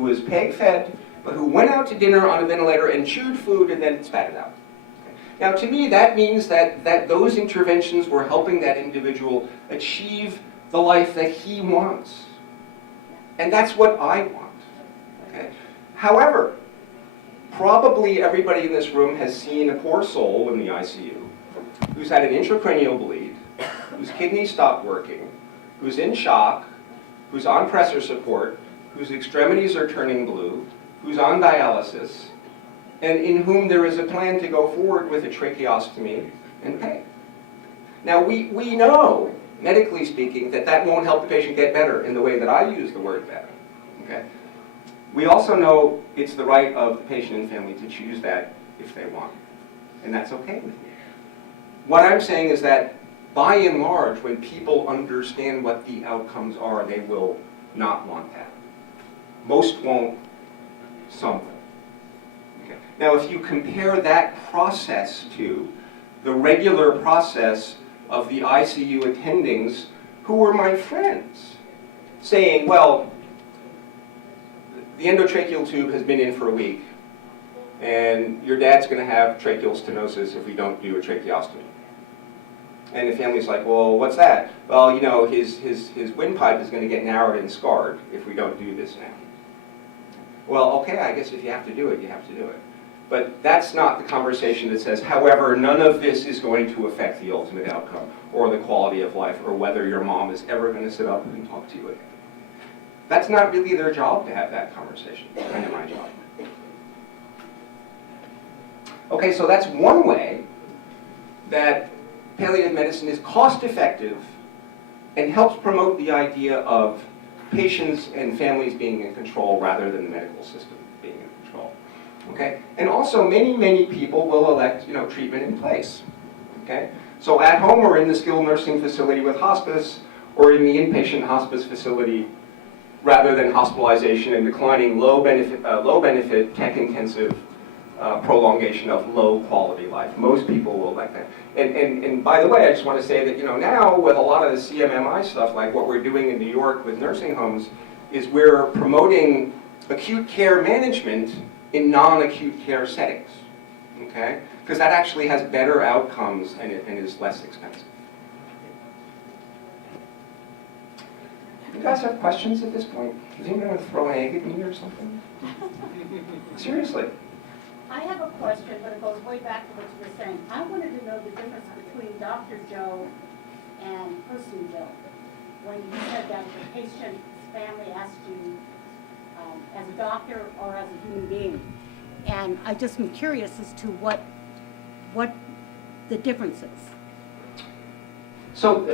was peg fed, but who went out to dinner on a ventilator and chewed food and then spat it out. Now, to me, that means that those interventions were helping that individual achieve the life that he wants. And that's what I want. Okay? However, probably everybody in this room has seen a poor soul in the ICU who's had an intracranial bleed, whose kidneys stopped working, who's in shock, who's on pressor support, whose extremities are turning blue, who's on dialysis, and in whom there is a plan to go forward with a tracheostomy and peg. Now, we know, medically speaking, that won't help the patient get better in the way that I use the word better. Okay? We also know it's the right of the patient and family to choose that if they want, and that's okay with me. What I'm saying is that, by and large, when people understand what the outcomes are, they will not want that. Most won't, some will. Okay. Now, if you compare that process to the regular process of the ICU attendings who were my friends, saying, well, the endotracheal tube has been in for a week, and your dad's going to have tracheal stenosis if we don't do a tracheostomy. And the family's like, well, what's that? Well, you know, his windpipe is going to get narrowed and scarred if we don't do this now. Well, okay, I guess if you have to do it, you have to do it. But that's not the conversation that says, however, none of this is going to affect the ultimate outcome or the quality of life or whether your mom is ever going to sit up and talk to you again. That's not really their job to have that conversation. It's kind of my job. Okay, so that's one way that palliative medicine is cost-effective and helps promote the idea of patients and families being in control rather than the medical system being in control. Okay, and also many people will elect, you know, treatment in place. Okay, so at home or in the skilled nursing facility with hospice or in the inpatient hospice facility, rather than hospitalization and declining low benefit tech-intensive prolongation of low quality life. Most people will like that. And by the way, I just want to say that, you know, now with a lot of the CMMI stuff, like what we're doing in New York with nursing homes, is we're promoting acute care management in non-acute care settings, okay? Because that actually has better outcomes and is less expensive. You guys have questions at this point? Is anyone going to throw an egg at me or something? Seriously. I have a question, but it goes way back to what you were saying. I wanted to know the difference between Dr. Joe and Person Joe. When you said that the patient's family asked you as a doctor or as a human being. And I just am curious as to what the difference is. So,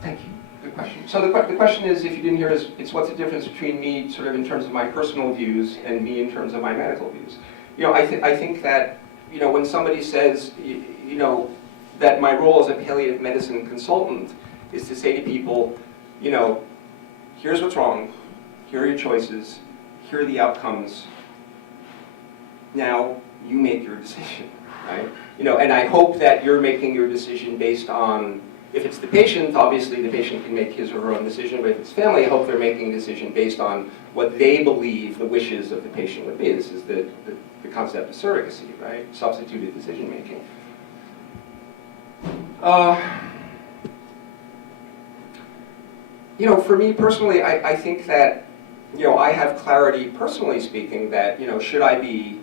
thank you. Good question. So the question is, if you didn't hear, it's what's the difference between me sort of in terms of my personal views and me in terms of my medical views. You know, I think that, you know, when somebody says, you know, that my role as a palliative medicine consultant is to say to people, you know, here's what's wrong, here are your choices, here are the outcomes, now you make your decision, right? You know, and I hope that you're making your decision based on, if it's the patient, obviously the patient can make his or her own decision, but if it's family, I hope they're making a decision based on what they believe the wishes of the patient would be. This is the concept of surrogacy, right? Substituted decision making. You know, for me personally, I think that, you know, I have clarity, personally speaking, that, you know, should I be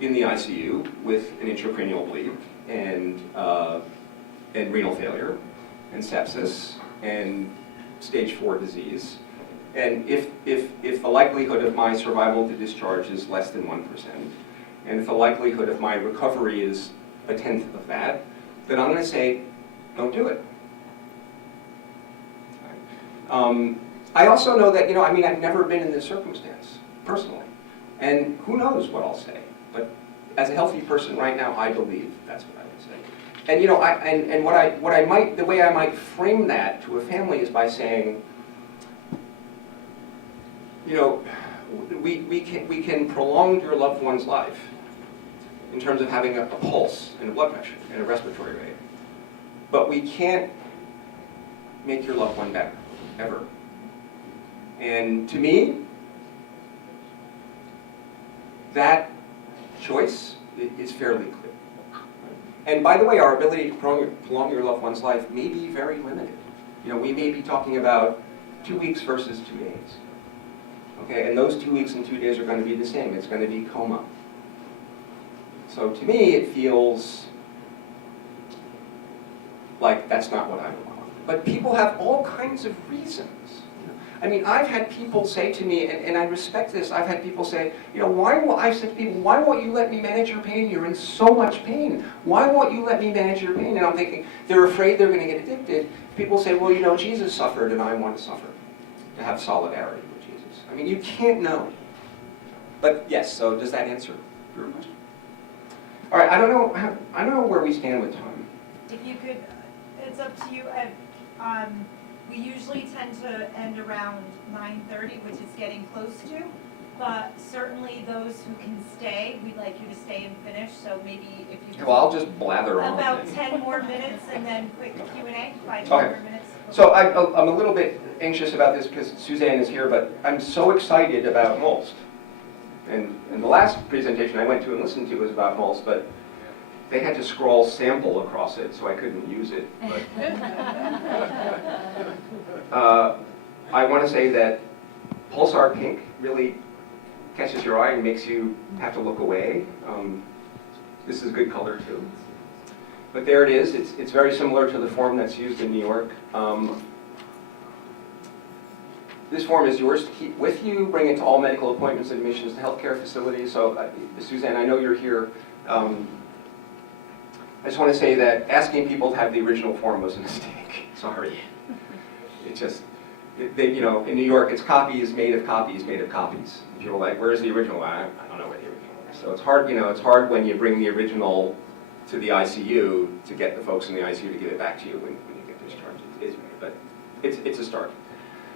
in the ICU with an intracranial bleed and renal failure and sepsis and stage 4 disease, and if the likelihood of my survival to discharge is less than 1%, and if the likelihood of my recovery is 1/10 of that, then I'm going to say, don't do it. I also know that, you know, I mean, I've never been in this circumstance, personally. And who knows what I'll say. But as a healthy person right now, I believe that's what I would say. And, you know, the way I might frame that to a family is by saying, you know, we can prolong your loved one's life in terms of having a pulse and a blood pressure and a respiratory rate. But we can't make your loved one better, ever. And to me, that choice is fairly clear. And by the way, our ability to prolong your loved one's life may be very limited. You know, we may be talking about 2 weeks versus 2 days. Okay, and those 2 weeks and 2 days are going to be the same. It's going to be coma. So to me, it feels like that's not what I want. But people have all kinds of reasons. I mean, I've had people say to me, and I respect this, I've had people say, you know, I've said to people, why won't you let me manage your pain? You're in so much pain. Why won't you let me manage your pain? And I'm thinking, they're afraid they're going to get addicted. People say, well, you know, Jesus suffered and I want to suffer, to have solidarity with Jesus. I mean, you can't know. But yes, so does that answer your question? All right, I don't know where we stand with time. If you could, it's up to you. We usually tend to end around 9:30, which is getting close to. but certainly those who can stay, we'd like you to stay and finish, so maybe if you. Well, I'll just blather on. About 10 more minutes and then quick Q&A, 5 Okay. more minutes. So I'm a little bit anxious about this because Suzanne is here, but I'm so excited about MOLST. And the last presentation I went to and listened to was about MOLST, but they had to scroll sample across it, so I couldn't use it. But, I want to say that Pulsar Pink really catches your eye and makes you have to look away. This is a good color too. But there it is. It's very similar to the form that's used in New York. This form is yours to keep with you. Bring it to all medical appointments and admissions to healthcare facilities. So, Suzanne, I know you're here. I just want to say that asking people to have the original form was a mistake. Sorry. It just, you know, in New York, it's copies made of copies made of copies. People are like, where's the original? I don't know where the original is. So it's hard, you know, it's hard when you bring the original to the ICU to get the folks in the ICU to give it back to you when you get discharged. But it's a start.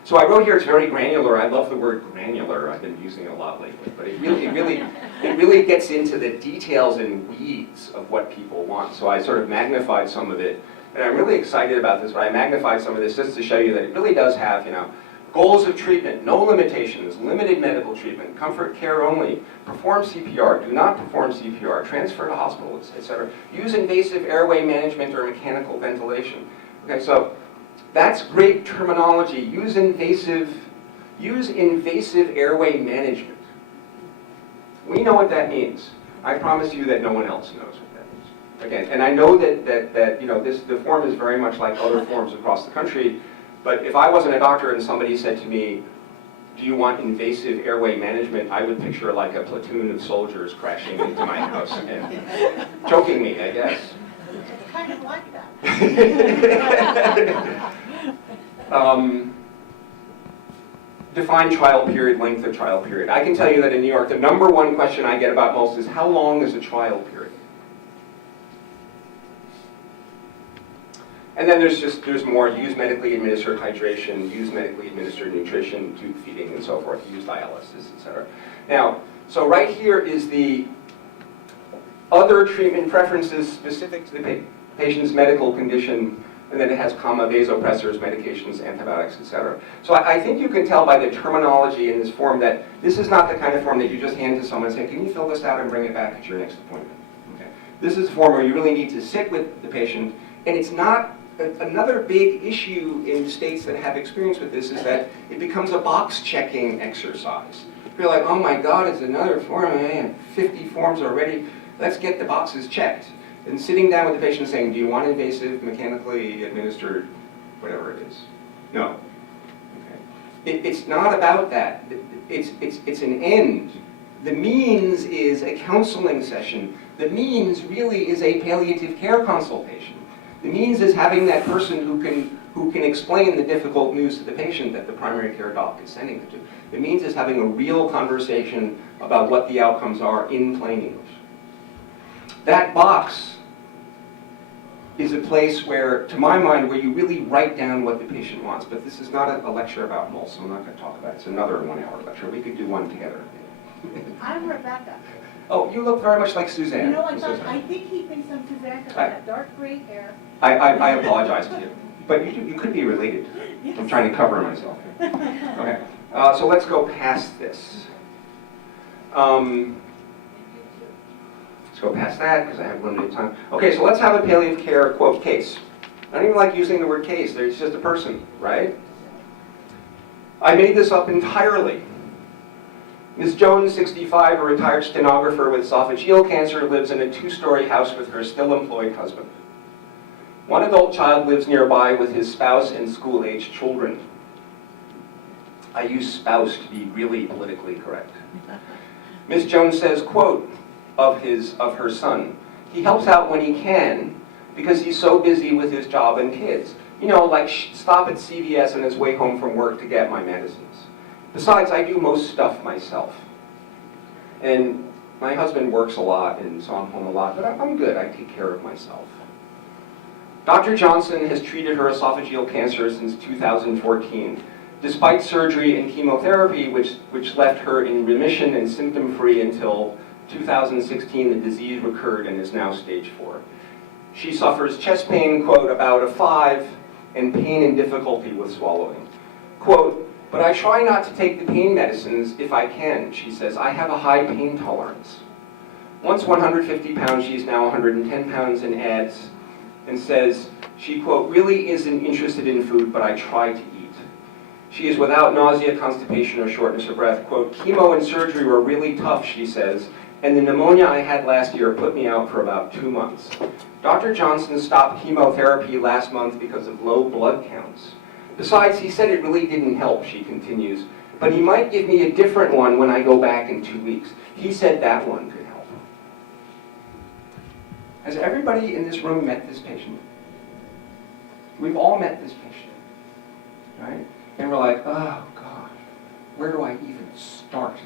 So I wrote here it's very granular. I love the word granular. I've been using it a lot lately. But it really gets into the details and weeds of what people want. So I sort of magnified some of it. And I'm really excited about this, but I magnified some of this just to show you that it really does have, you know, goals of treatment, no limitations, limited medical treatment, comfort care only, perform CPR, do not perform CPR, transfer to hospitals, etc. Use invasive airway management or mechanical ventilation. Okay, so that's great terminology. Use invasive airway management. We know what that means. I promise you that no one else knows what that means. Again, and I know that you know the form is very much like other forms across the country. But if I wasn't a doctor and somebody said to me, do you want invasive airway management, I would picture like a platoon of soldiers crashing into my house and choking me, I guess. Kind of like that. Define trial period, length of trial period. I can tell you that in New York, the #1 question I get about most is how long is a trial period? And then there's more, use medically administered hydration, use medically administered nutrition, tube feeding and so forth, use dialysis, etc. Now, so right here is the other treatment preferences specific to the patient's medical condition, and then it has comma, vasopressors, medications, antibiotics, etc. So I think you can tell by the terminology in this form that this is not the kind of form that you just hand to someone and say, can you fill this out and bring it back at your next appointment? Okay. This is a form where you really need to sit with the patient, and it's not. Another big issue in states that have experience with this is that it becomes a box-checking exercise. You're like, oh my God, it's another form, man, 50 forms already. Let's get the boxes checked. And sitting down with the patient saying, do you want invasive, mechanically administered, whatever it is? No. Okay. It's not about that. It's an end. The means is a counseling session. The means really is a palliative care consultation. The means is having that person who can explain the difficult news to the patient that the primary care doc is sending them to. The means is having a real conversation about what the outcomes are in plain English. That box is a place where, to my mind, where you really write down what the patient wants. But this is not a lecture about MOLST, so I'm not going to talk about it. It's another 1-hour lecture. We could do one together. I'm Rebecca. Oh, you look very much like Suzanne. You know, I think he thinks I'm Suzanne because I have dark gray hair. I apologize to you. But you could be related. Yes. I'm trying to cover myself here. Okay, so let's go past this. Let's go past that because I have limited time. Okay, so let's have a palliative care, quote, case. I don't even like using the word case. There's just a person, right? I made this up entirely. Ms. Jones, 65, a retired stenographer with esophageal cancer, lives in a 2-story house with her still employed husband. One adult child lives nearby with his spouse and school-aged children. I use spouse to be really politically correct. Ms. Jones says, quote, of her son, he helps out when he can because he's so busy with his job and kids. You know, like stop at CVS on his way home from work to get my medicines. Besides, I do most stuff myself. And my husband works a lot, and so I'm home a lot, but I'm good. I take care of myself. Dr. Johnson has treated her esophageal cancer since 2014. despite surgery and chemotherapy, which left her in remission and symptom-free until 2016, the disease recurred and is now stage 4. She suffers chest pain, quote, about a 5, and pain and difficulty with swallowing. Quote, but I try not to take the pain medicines if I can, she says. I have a high pain tolerance. Once 150 pounds, she's now 110 pounds and adds, and says, she, quote, really isn't interested in food, but I try to eat. She is without nausea, constipation, or shortness of breath. Quote, chemo and surgery were really tough, she says, and the pneumonia I had last year put me out for about 2 months. Dr. Johnson stopped chemotherapy last month because of low blood counts. Besides, he said it really didn't help, she continues, but he might give me a different one when I go back in 2 weeks. He said that one could help. Has everybody in this room met this patient? We've all met this patient, right? And we're like, oh God, where do I even start?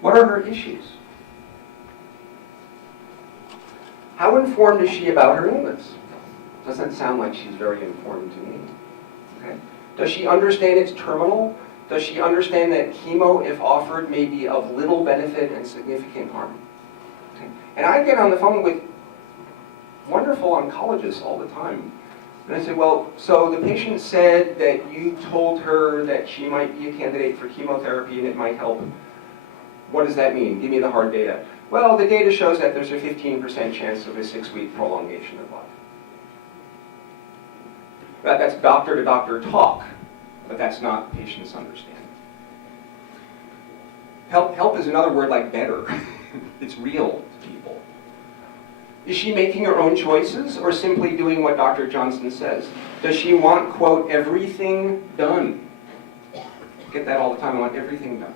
What are her issues? How informed is she about her illness? Doesn't sound like she's very informed to me. Okay? Does she understand it's terminal? Does she understand that chemo, if offered, may be of little benefit and significant harm? Okay? And I get on the phone with wonderful oncologists all the time. And I say, well, so the patient said that you told her that she might be a candidate for chemotherapy and it might help. What does that mean? Give me the hard data. Well, the data shows that there's a 15% chance of a 6-week prolongation of life. That's doctor-to-doctor talk, but that's not the patient's understanding. Help is another word like better. It's real to people. Is she making her own choices or simply doing what Dr. Johnson says? Does she want, quote, everything done? Get that all the time, I want everything done.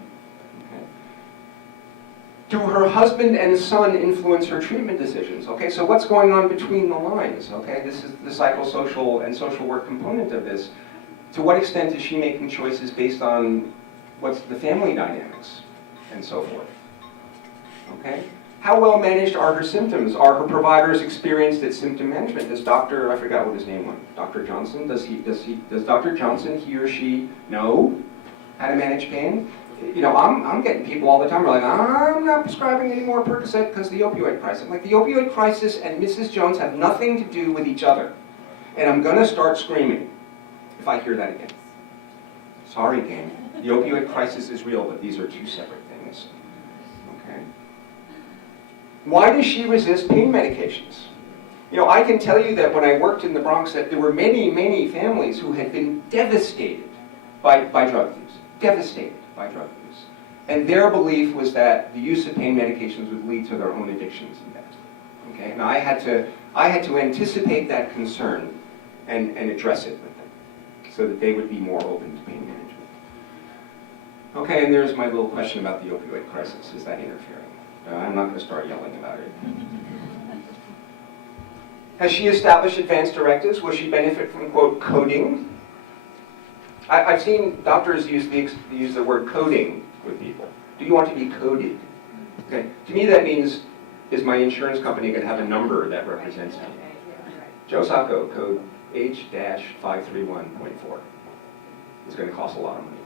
Do her husband and son influence her treatment decisions? Okay, so what's going on between the lines? Okay, this is the psychosocial and social work component of this. To what extent is she making choices based on what's the family dynamics and so forth? Okay, how well managed are her symptoms? Are her providers experienced at symptom management? Does Dr., I forgot what his name was, Dr. Johnson, does Dr. Johnson, he or she know how to manage pain? You know, I'm getting people all the time who are like, I'm not prescribing any more Percocet because the opioid crisis. I'm like, the opioid crisis and Mrs. Jones have nothing to do with each other. And I'm going to start screaming if I hear that again. Sorry, gang. The opioid crisis is real, but these are two separate things. Okay? Why does she resist pain medications? You know, I can tell you that when I worked in the Bronx, that there were many, many families who had been devastated by drug use. Devastated by drug use. And their belief was that the use of pain medications would lead to their own addictions and death. Okay? And I had to anticipate that concern and address it with them so that they would be more open to pain management. Okay, and there's my little question about the opioid crisis. Is that interfering? I'm not going to start yelling about it. Has she established advanced directives? Will she benefit from, quote, coding? I've seen doctors use the word coding with people. Do you want to be coded? Okay. To me that means, is my insurance company going to have a number that represents me? Joe Sacco, code H-531.4. It's going to cost a lot of money.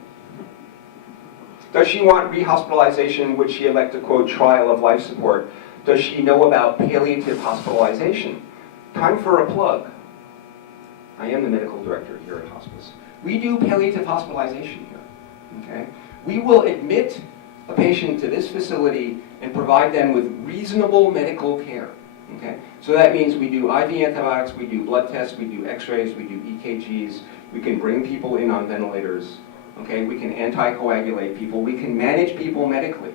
Does she want rehospitalization? Would she elect a, quote, trial of life support? Does she know about palliative hospitalization? Time for a plug. I am the medical director here at Hospice. We do palliative hospitalization here, okay? We will admit a patient to this facility and provide them with reasonable medical care, okay? So that means we do IV antibiotics, we do blood tests, we do x-rays, we do EKGs, we can bring people in on ventilators, okay? We can anticoagulate people, we can manage people medically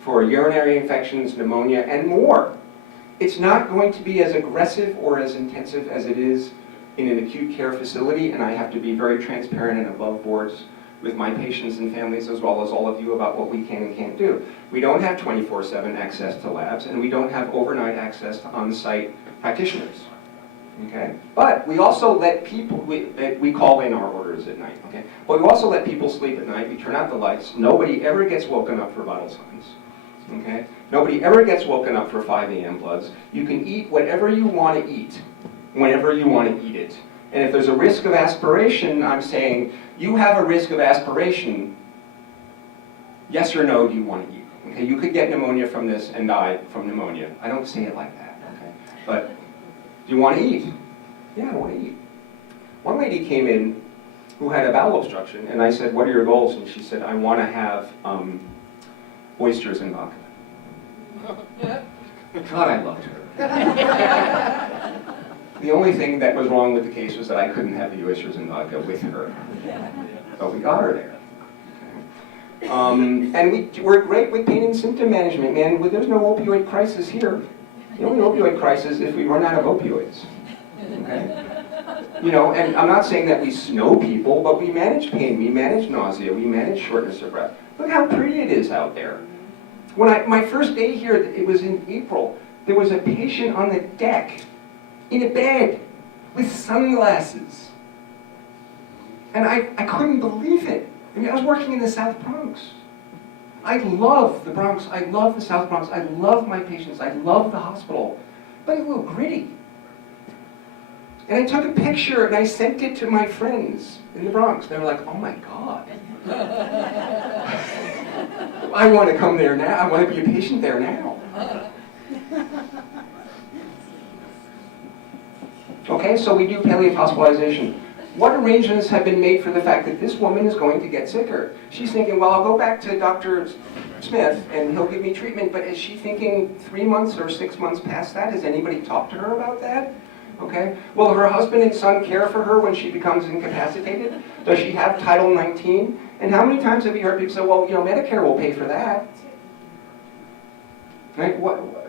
for urinary infections, pneumonia, and more. It's not going to be as aggressive or as intensive as it is in an acute care facility, and I have to be very transparent and above boards with my patients and families as well as all of you about what we can and can't do. We don't have 24/7 access to labs, and we don't have overnight access to on-site practitioners, okay? But we also let people, we call in our orders at night, okay? But we also let people sleep at night, we turn out the lights, nobody ever gets woken up for vital signs, okay? Nobody ever gets woken up for 5 a.m. bloods. You can eat whatever you want to eat, whenever you want to eat it. And if there's a risk of aspiration, I'm saying, you have a risk of aspiration. Yes or no, do you want to eat? Okay, you could get pneumonia from this and die from pneumonia. I don't say it like that, okay? But do you want to eat? Yeah, I want to eat. One lady came in who had a bowel obstruction, and I said, what are your goals? And she said, I want to have oysters and vodka. God, I loved her. The only thing that was wrong with the case was that I couldn't have the oysters and vodka with her. But we got her there. And we're great with pain and symptom management, man. There's no opioid crisis here. The only opioid crisis is if we run out of opioids. Okay? You know, and I'm not saying that we snow people, but we manage pain, we manage nausea, we manage shortness of breath. Look how pretty it is out there. When my first day here, it was in April, there was a patient on the deck in a bed with sunglasses. And I couldn't believe it. I mean, I was working in the South Bronx. I love the Bronx, I love the South Bronx, I love my patients, I love the hospital, but it's a little gritty. And I took a picture and I sent it to my friends in the Bronx. They were like, oh my God. I want to come there now, I want to be a patient there now. Okay, so we do palliative hospitalization. What arrangements have been made for the fact that this woman is going to get sicker? She's thinking, well, I'll go back to Dr. Smith and he'll give me treatment, but is she thinking 3 months or 6 months past that? Has anybody talked to her about that? Okay, will her husband and son care for her when she becomes incapacitated? Does she have Title 19? And how many times have you heard people say, well, you know, Medicare will pay for that? Right?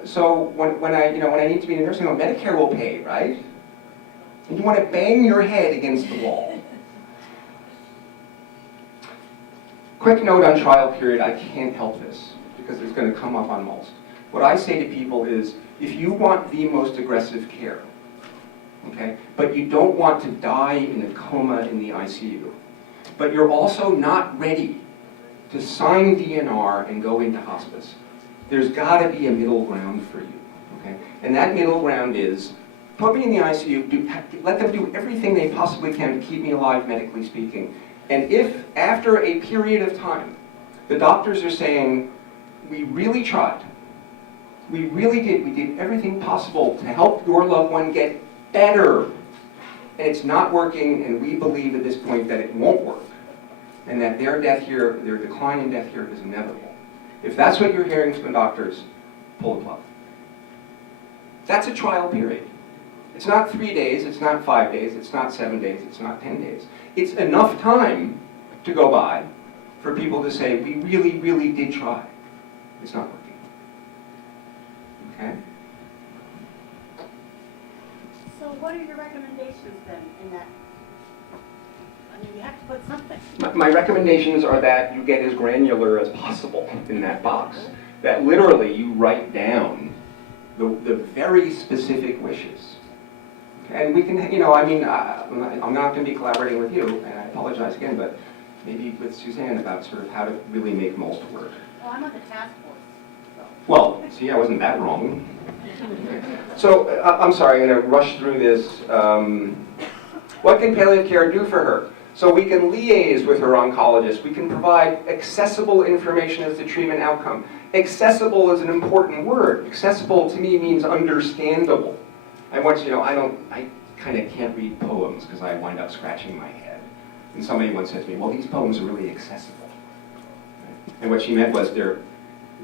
So when I need to be in a nursing home, Medicare will pay, right? And you want to bang your head against the wall. Quick note on trial period, I can't help this because it's going to come up on most. What I say to people is, if you want the most aggressive care, okay, but you don't want to die in a coma in the ICU, but you're also not ready to sign DNR and go into hospice, there's got to be a middle ground for you, okay? And that middle ground is, put me in the ICU, let them do everything they possibly can to keep me alive, medically speaking. And if, after a period of time, the doctors are saying, we really tried, we really did, we did everything possible to help your loved one get better, and it's not working, and we believe at this point that it won't work, and that their death here, their decline in death here is inevitable. If that's what you're hearing from the doctors, pull the plug. That's a trial period. It's not 3 days, it's not 5 days, it's not 7 days, it's not 10 days. It's enough time to go by for people to say, we really, really did try. It's not working. Okay? So what are your recommendations then in that? I mean, you have to put something. My recommendations are that you get as granular as possible in that box. That literally you write down the very specific wishes. And we can, you know, I mean, I'm not going to be collaborating with you, and I apologize again, but maybe with Suzanne about sort of how to really make most work. Well, I'm on the task force, so. Well, see, I wasn't that wrong. So, I'm sorry, I'm going to rush through this. What can palliative care do for her? So we can liaise with her oncologist. We can provide accessible information as to treatment outcome. Accessible is an important word. Accessible to me means understandable. I once, you know, I kind of can't read poems because I wind up scratching my head. And somebody once said to me, well, these poems are really accessible. And what she meant was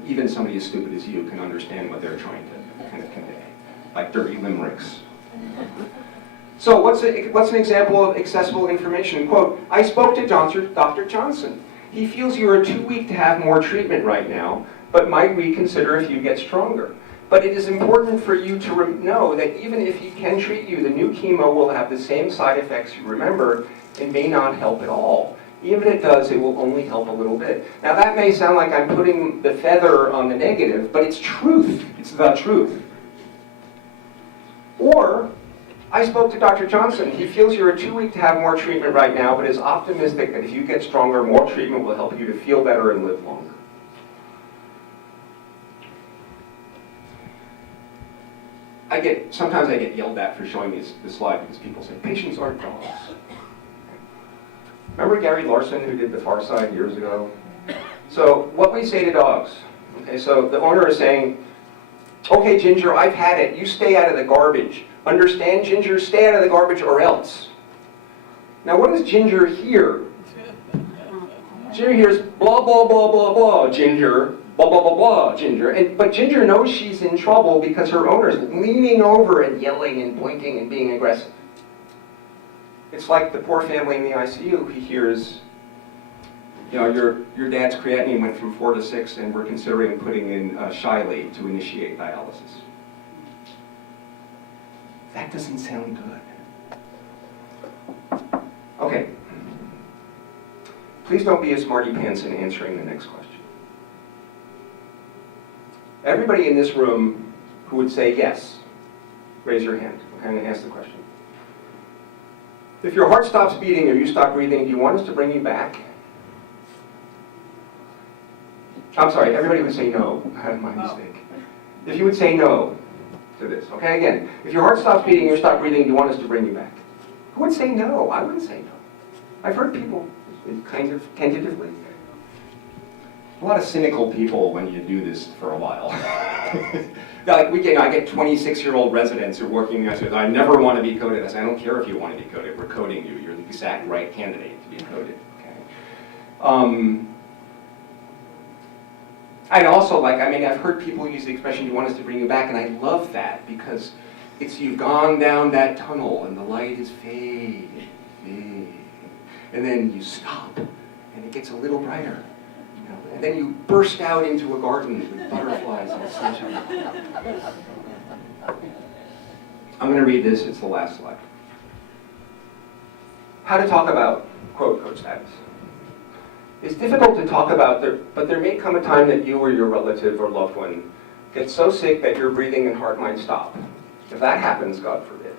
even somebody as stupid as you can understand what they're trying to kind of convey, like dirty limericks. So what's an example of accessible information? Quote, I spoke to Dr. Johnson. He feels you are too weak to have more treatment right now, but might reconsider if you get stronger. But it is important for you to know that even if he can treat you, the new chemo will have the same side effects you remember and may not help at all. Even if it does, it will only help a little bit. Now that may sound like I'm putting the feather on the negative, but it's truth. It's the truth. Or, I spoke to Dr. Johnson. He feels you are too weak to have more treatment right now, but is optimistic that if you get stronger, more treatment will help you to feel better and live longer. sometimes I get yelled at for showing this slide because people say, patients aren't dogs. Remember Gary Larson who did The Far Side years ago? So what we say to dogs, okay, so the owner is saying, okay, Ginger, I've had it. You stay out of the garbage. Understand, Ginger? Stay out of the garbage or else. Now, what does Ginger hear? Ginger hears blah, blah, blah, blah, blah, Ginger. Blah, blah, blah, blah, Ginger. But Ginger knows she's in trouble because her owner's leaning over and yelling and pointing and being aggressive. It's like the poor family in the ICU. He hears, you know, your dad's creatinine went from 4 to 6 and we're considering putting in Shiley to initiate dialysis. That doesn't sound good. Okay. Please don't be a smarty pants in answering the next question. Everybody in this room who would say yes, raise your hand. Okay, I'm going to ask the question. If your heart stops beating or you stop breathing, do you want us to bring you back? I'm sorry, everybody would say no. My mistake. If you would say no to this, okay, again, if your heart stops beating or you stop breathing, do you want us to bring you back? Who would say no? I wouldn't say no. I've heard people kind of tentatively. A lot of cynical people when you do this for a while. Like I get 26-year-old residents who are working in the ICU. I never want to be coded. I say, I don't care if you want to be coded. We're coding you. You're the exact right candidate to be coded. Okay. I'd also I've heard people use the expression, you want us to bring you back, and I love that because it's you've gone down that tunnel and the light is fading, and then you stop and it gets a little brighter. And then you burst out into a garden with butterflies and sunshine. I'm going to read this, it's the last slide. How to talk about quote code status. It's difficult to talk about, but there may come a time that you or your relative or loved one gets so sick that your breathing and heart might stop. If that happens, God forbid.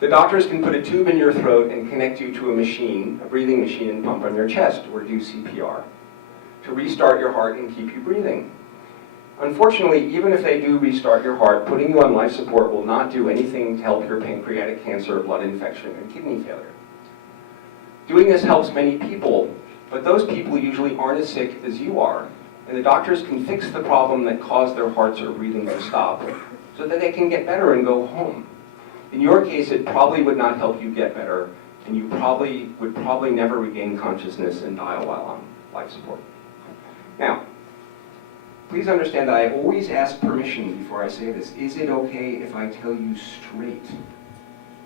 The doctors can put a tube in your throat and connect you to a machine, a breathing machine, and pump on your chest, or do CPR, to restart your heart and keep you breathing. Unfortunately, even if they do restart your heart, putting you on life support will not do anything to help your pancreatic cancer, blood infection, and kidney failure. Doing this helps many people, but those people usually aren't as sick as you are, and the doctors can fix the problem that caused their hearts or breathing to stop, so that they can get better and go home. In your case, it probably would not help you get better, and you would probably never regain consciousness and die while on life support. Now, please understand that I always ask permission before I say this. Is it okay if I tell you straight?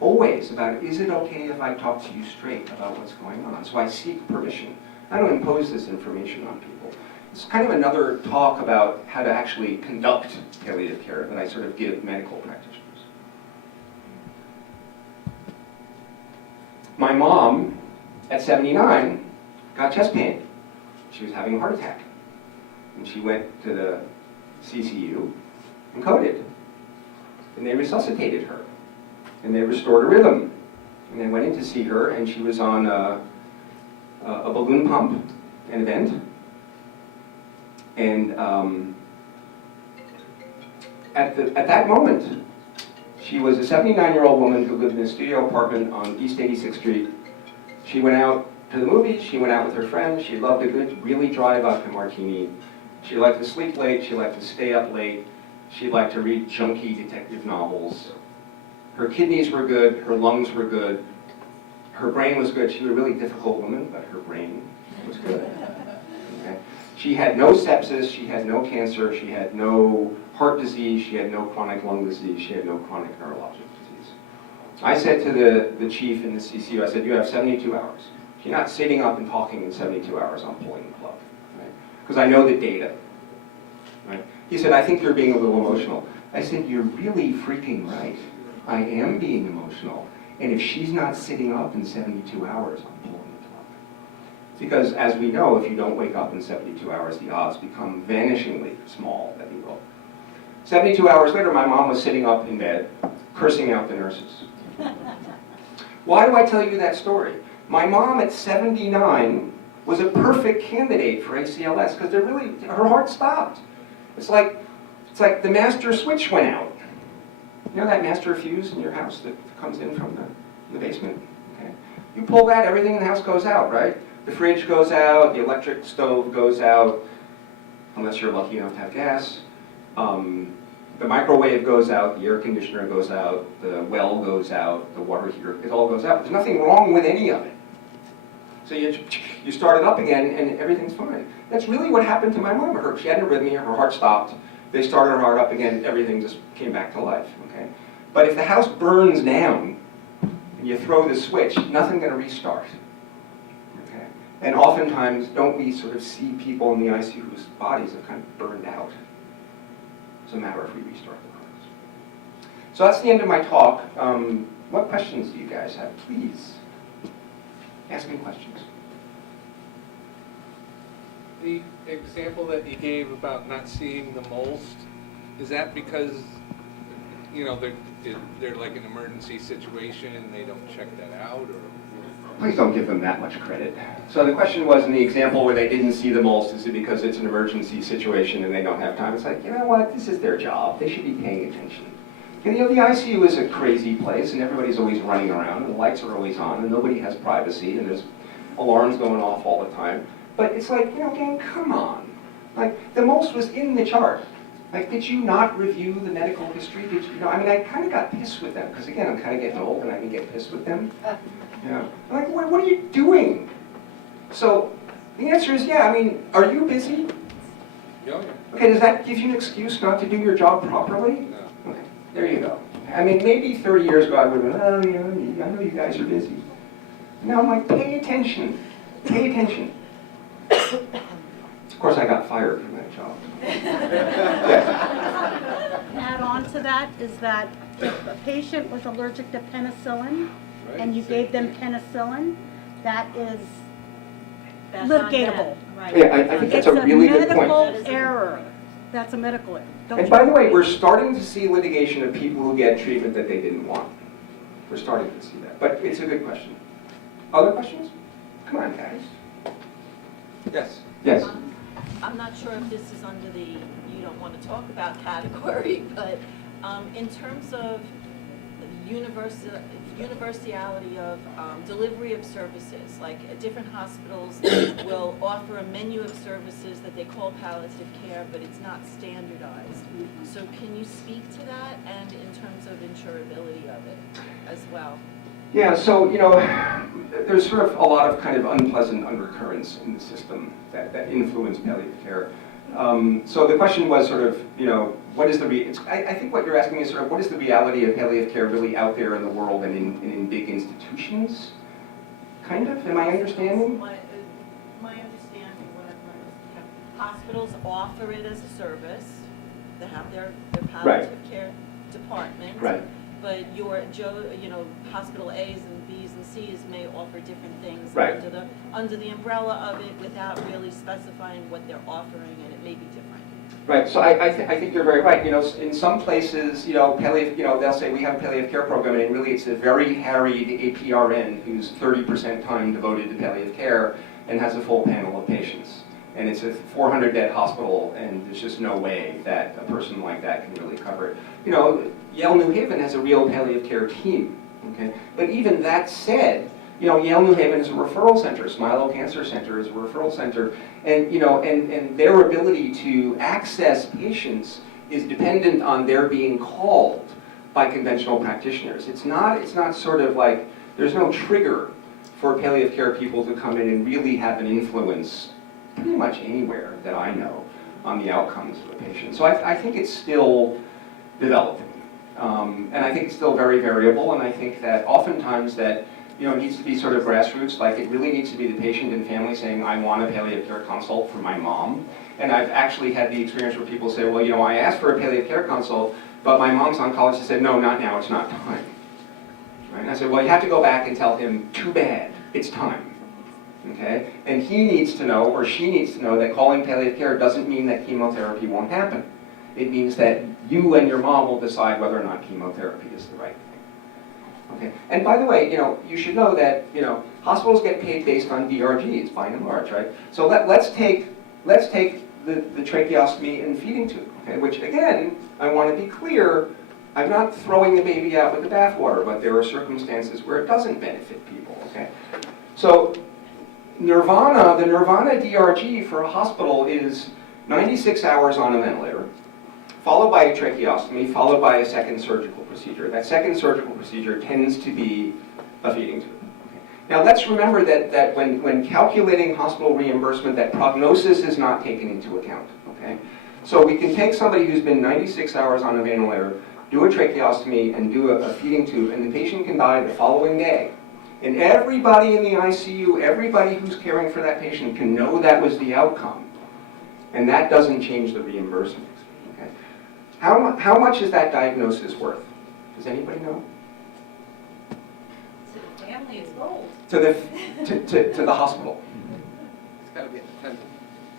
Always about, is it okay if I talk to you straight about what's going on? So I seek permission. I don't impose this information on people. It's kind of another talk about how to actually conduct palliative care that I sort of give medical practitioners. My mom, at 79, got chest pain. She was having a heart attack. And she went to the CCU and coded. And they resuscitated her. And they restored her rhythm. And they went in to see her, and she was on a balloon pump, an event. And at that moment, she was a 79-year-old woman who lived in a studio apartment on East 86th Street. She went out to the movies, she went out with her friends, she loved a good, really dry vodka martini. She liked to sleep late, she liked to stay up late, she liked to read junky detective novels. Her kidneys were good, her lungs were good, her brain was good. She was a really difficult woman, but her brain was good. Okay? She had no sepsis, she had no cancer, she had no heart disease, she had no chronic lung disease, she had no chronic neurologic disease. I said to the chief in the CCU, I said, you have 72 hours. You're not sitting up and talking in 72 hours on pulling the plug, right? Because I know the data, right? He said, I think you're being a little emotional. I said, you're really freaking right. I am being emotional. And if she's not sitting up in 72 hours, I'm pulling the plug. Because as we know, if you don't wake up in 72 hours, the odds become vanishingly small that you will. 72 hours later, my mom was sitting up in bed, cursing out the nurses. Why do I tell you that story? My mom at 79 was a perfect candidate for ACLS because her heart stopped. It's like the master switch went out. You know that master fuse in your house that comes in from the basement? Okay. You pull that, everything in the house goes out, right? The fridge goes out, the electric stove goes out, unless you're lucky enough to have gas. The microwave goes out, the air conditioner goes out, the well goes out, the water heater, it all goes out. There's nothing wrong with any of it. So you start it up again and everything's fine. That's really what happened to my mom. She had an arrhythmia, her heart stopped. They started her heart up again, everything just came back to life, okay? But if the house burns down and you throw the switch, nothing's gonna restart, okay? And oftentimes, don't we sort of see people in the ICU whose bodies have kind of burned out? It's a matter if we restart the hearts. So that's the end of my talk. What questions do you guys have? Please, ask me questions. The example that you gave about not seeing the most, is that because, you know, they're like an emergency situation and they don't check that out, or? Please don't give them that much credit. So the question was, in the example where they didn't see the most, is it because it's an emergency situation and they don't have time? It's like, you know what, this is their job. They should be paying attention. And, you know, the ICU is a crazy place and everybody's always running around and the lights are always on and nobody has privacy and there's alarms going off all the time. But it's like, you know, gang, come on. Like, the most was in the chart. Like, did you not review the medical history? Did you know? I mean, I kind of got pissed with them because, again, I'm kind of getting old and I can get pissed with them. Yeah. I'm like, what are you doing? So the answer is, yeah. I mean, are you busy? Yeah. Okay, does that give you an excuse not to do your job properly? No. Okay, there you go. I mean, maybe 30 years ago I would have been, oh, you know, I know you guys are busy. Now I'm like, pay attention. Pay attention. Of course, I got fired from that job. Yes. Add on to that is that if a patient was allergic to penicillin and you gave them penicillin, that is litigatable. Yeah, I think that's a really good point. It's a medical error. That's a medical error. And by the way, we're starting to see litigation of people who get treatment that they didn't want. We're starting to see that. But it's a good question. Other questions? Come on, guys. Yes. Yes. I'm not sure if this is under the you don't want to talk about category, but in terms of universality of delivery of services, like different hospitals will offer a menu of services that they call palliative care, but it's not standardized. So can you speak to that, and in terms of insurability of it as well? Yeah, so, you know, there's sort of a lot of kind of unpleasant undercurrents in the system that influence palliative care. So the question was sort of, you know, what is the, I think what you're asking is sort of, what is the reality of palliative care really out there in the world and in big institutions? Kind of, am I understanding? My understanding, hospitals offer it as a service. They have their palliative care department. Right. But hospital A's and B's and C's may offer different things under the umbrella of it without really specifying what they're offering, and it may be different. Right. So I think you're very right. You know, in some places, you know, palliative, you know, they'll say we have a palliative care program, and really it's a very harried APRN who's 30% time devoted to palliative care and has a full panel of patients. And it's a 400-bed hospital, and there's just no way that a person like that can really cover it. You know, Yale New Haven has a real palliative care team, okay? But even that said, you know, Yale New Haven is a referral center. Smilo Cancer Center is a referral center. And, you know, and their ability to access patients is dependent on their being called by conventional practitioners. It's not sort of like, there's no trigger for palliative care people to come in and really have an influence pretty much anywhere that I know on the outcomes of a patient. So I think it's still developing. And I think it's still very variable, and I think that oftentimes that, you know, it needs to be sort of grassroots, like it really needs to be the patient and family saying, I want a palliative care consult for my mom. And I've actually had the experience where people say, well, you know, I asked for a palliative care consult, but my mom's oncologist said, no, not now, it's not time. Right? And I said, well, you have to go back and tell him, too bad, it's time. Okay? And he needs to know, or she needs to know, that calling palliative care doesn't mean that chemotherapy won't happen. It means that you and your mom will decide whether or not chemotherapy is the right thing. Okay? And by the way, you know, you should know that, you know, hospitals get paid based on DRGs, by and large, right? So let's take the tracheostomy and feeding tube, okay? Which again, I want to be clear, I'm not throwing the baby out with the bathwater, but there are circumstances where it doesn't benefit people, okay? So Nirvana, the Nirvana DRG for a hospital is 96 hours on a ventilator, followed by a tracheostomy, followed by a second surgical procedure. That second surgical procedure tends to be a feeding tube. Okay. Now let's remember that when calculating hospital reimbursement, that prognosis is not taken into account, okay? So we can take somebody who's been 96 hours on a ventilator, do a tracheostomy, and do a feeding tube, and the patient can die the following day. And everybody in the ICU, everybody who's caring for that patient can know that was the outcome. And that doesn't change the reimbursement. Okay? How much is that diagnosis worth? Does anybody know? To the family, it's gold. To the hospital. It's gotta be at the 10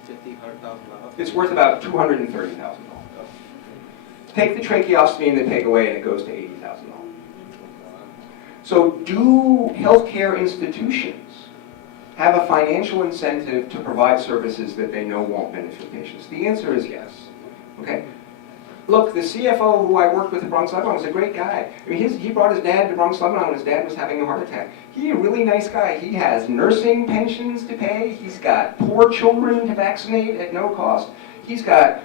to $50,000. It's worth about $230,000. Take the tracheostomy and the take away, and it goes to $80,000. So do healthcare institutions have a financial incentive to provide services that they know won't benefit patients? The answer is yes. Okay? Look, the CFO who I worked with at Bronx Lebanon was a great guy. I mean, he brought his dad to Bronx Lebanon when his dad was having a heart attack. He's a really nice guy. He has nursing pensions to pay. He's got poor children to vaccinate at no cost. He's got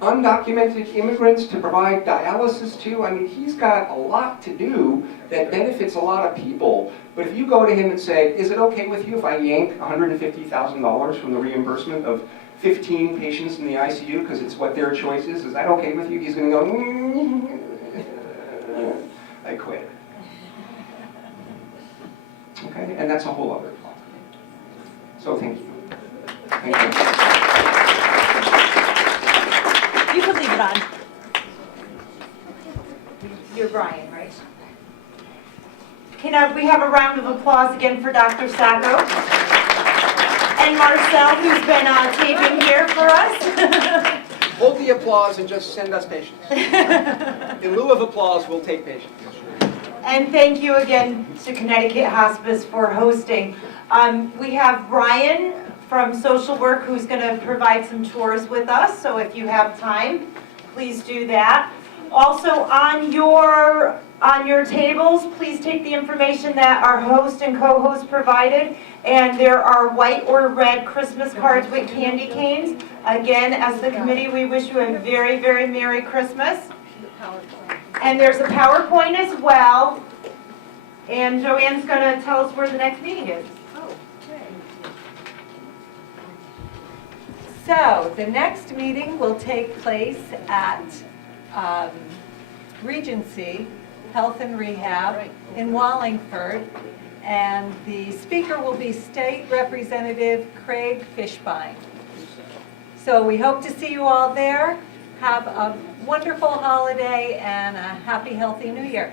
undocumented immigrants to provide dialysis to. I mean, he's got a lot to do that benefits a lot of people. But if you go to him and say, is it okay with you if I yank $150,000 from the reimbursement of 15 patients in the ICU because it's what their choice is that okay with you? He's going to go, I quit. Okay, and that's a whole other talk. So thank you. Thank you. You can leave it on. You're Brian, right? Can we have a round of applause again for Dr. Sacco? And Marcel, who's been taping here for us. Hold the applause and just send us patients. In lieu of applause, we'll take patients. And thank you again to Connecticut Hospice for hosting. We have Brian from social work who's going to provide some tours with us, so if you have time, please do that. Also on your tables, please take the information that our host and co-host provided, and there are white or red Christmas cards with candy canes. Again, as the committee, we wish you a very, very Merry Christmas. And there's a PowerPoint as well, and Joanne's going to tell us where the next meeting is. So, the next meeting will take place at Regency Health and Rehab in Wallingford, and the speaker will be State Representative Craig Fishbein. So we hope to see you all there. Have a wonderful holiday and a happy, healthy New Year.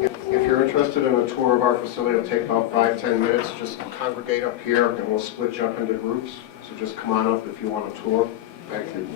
If you're interested in a tour of our facility, it'll take about 5-10 minutes. Just congregate up here and we'll split you up into groups. So just come on up if you want a tour. Thank you.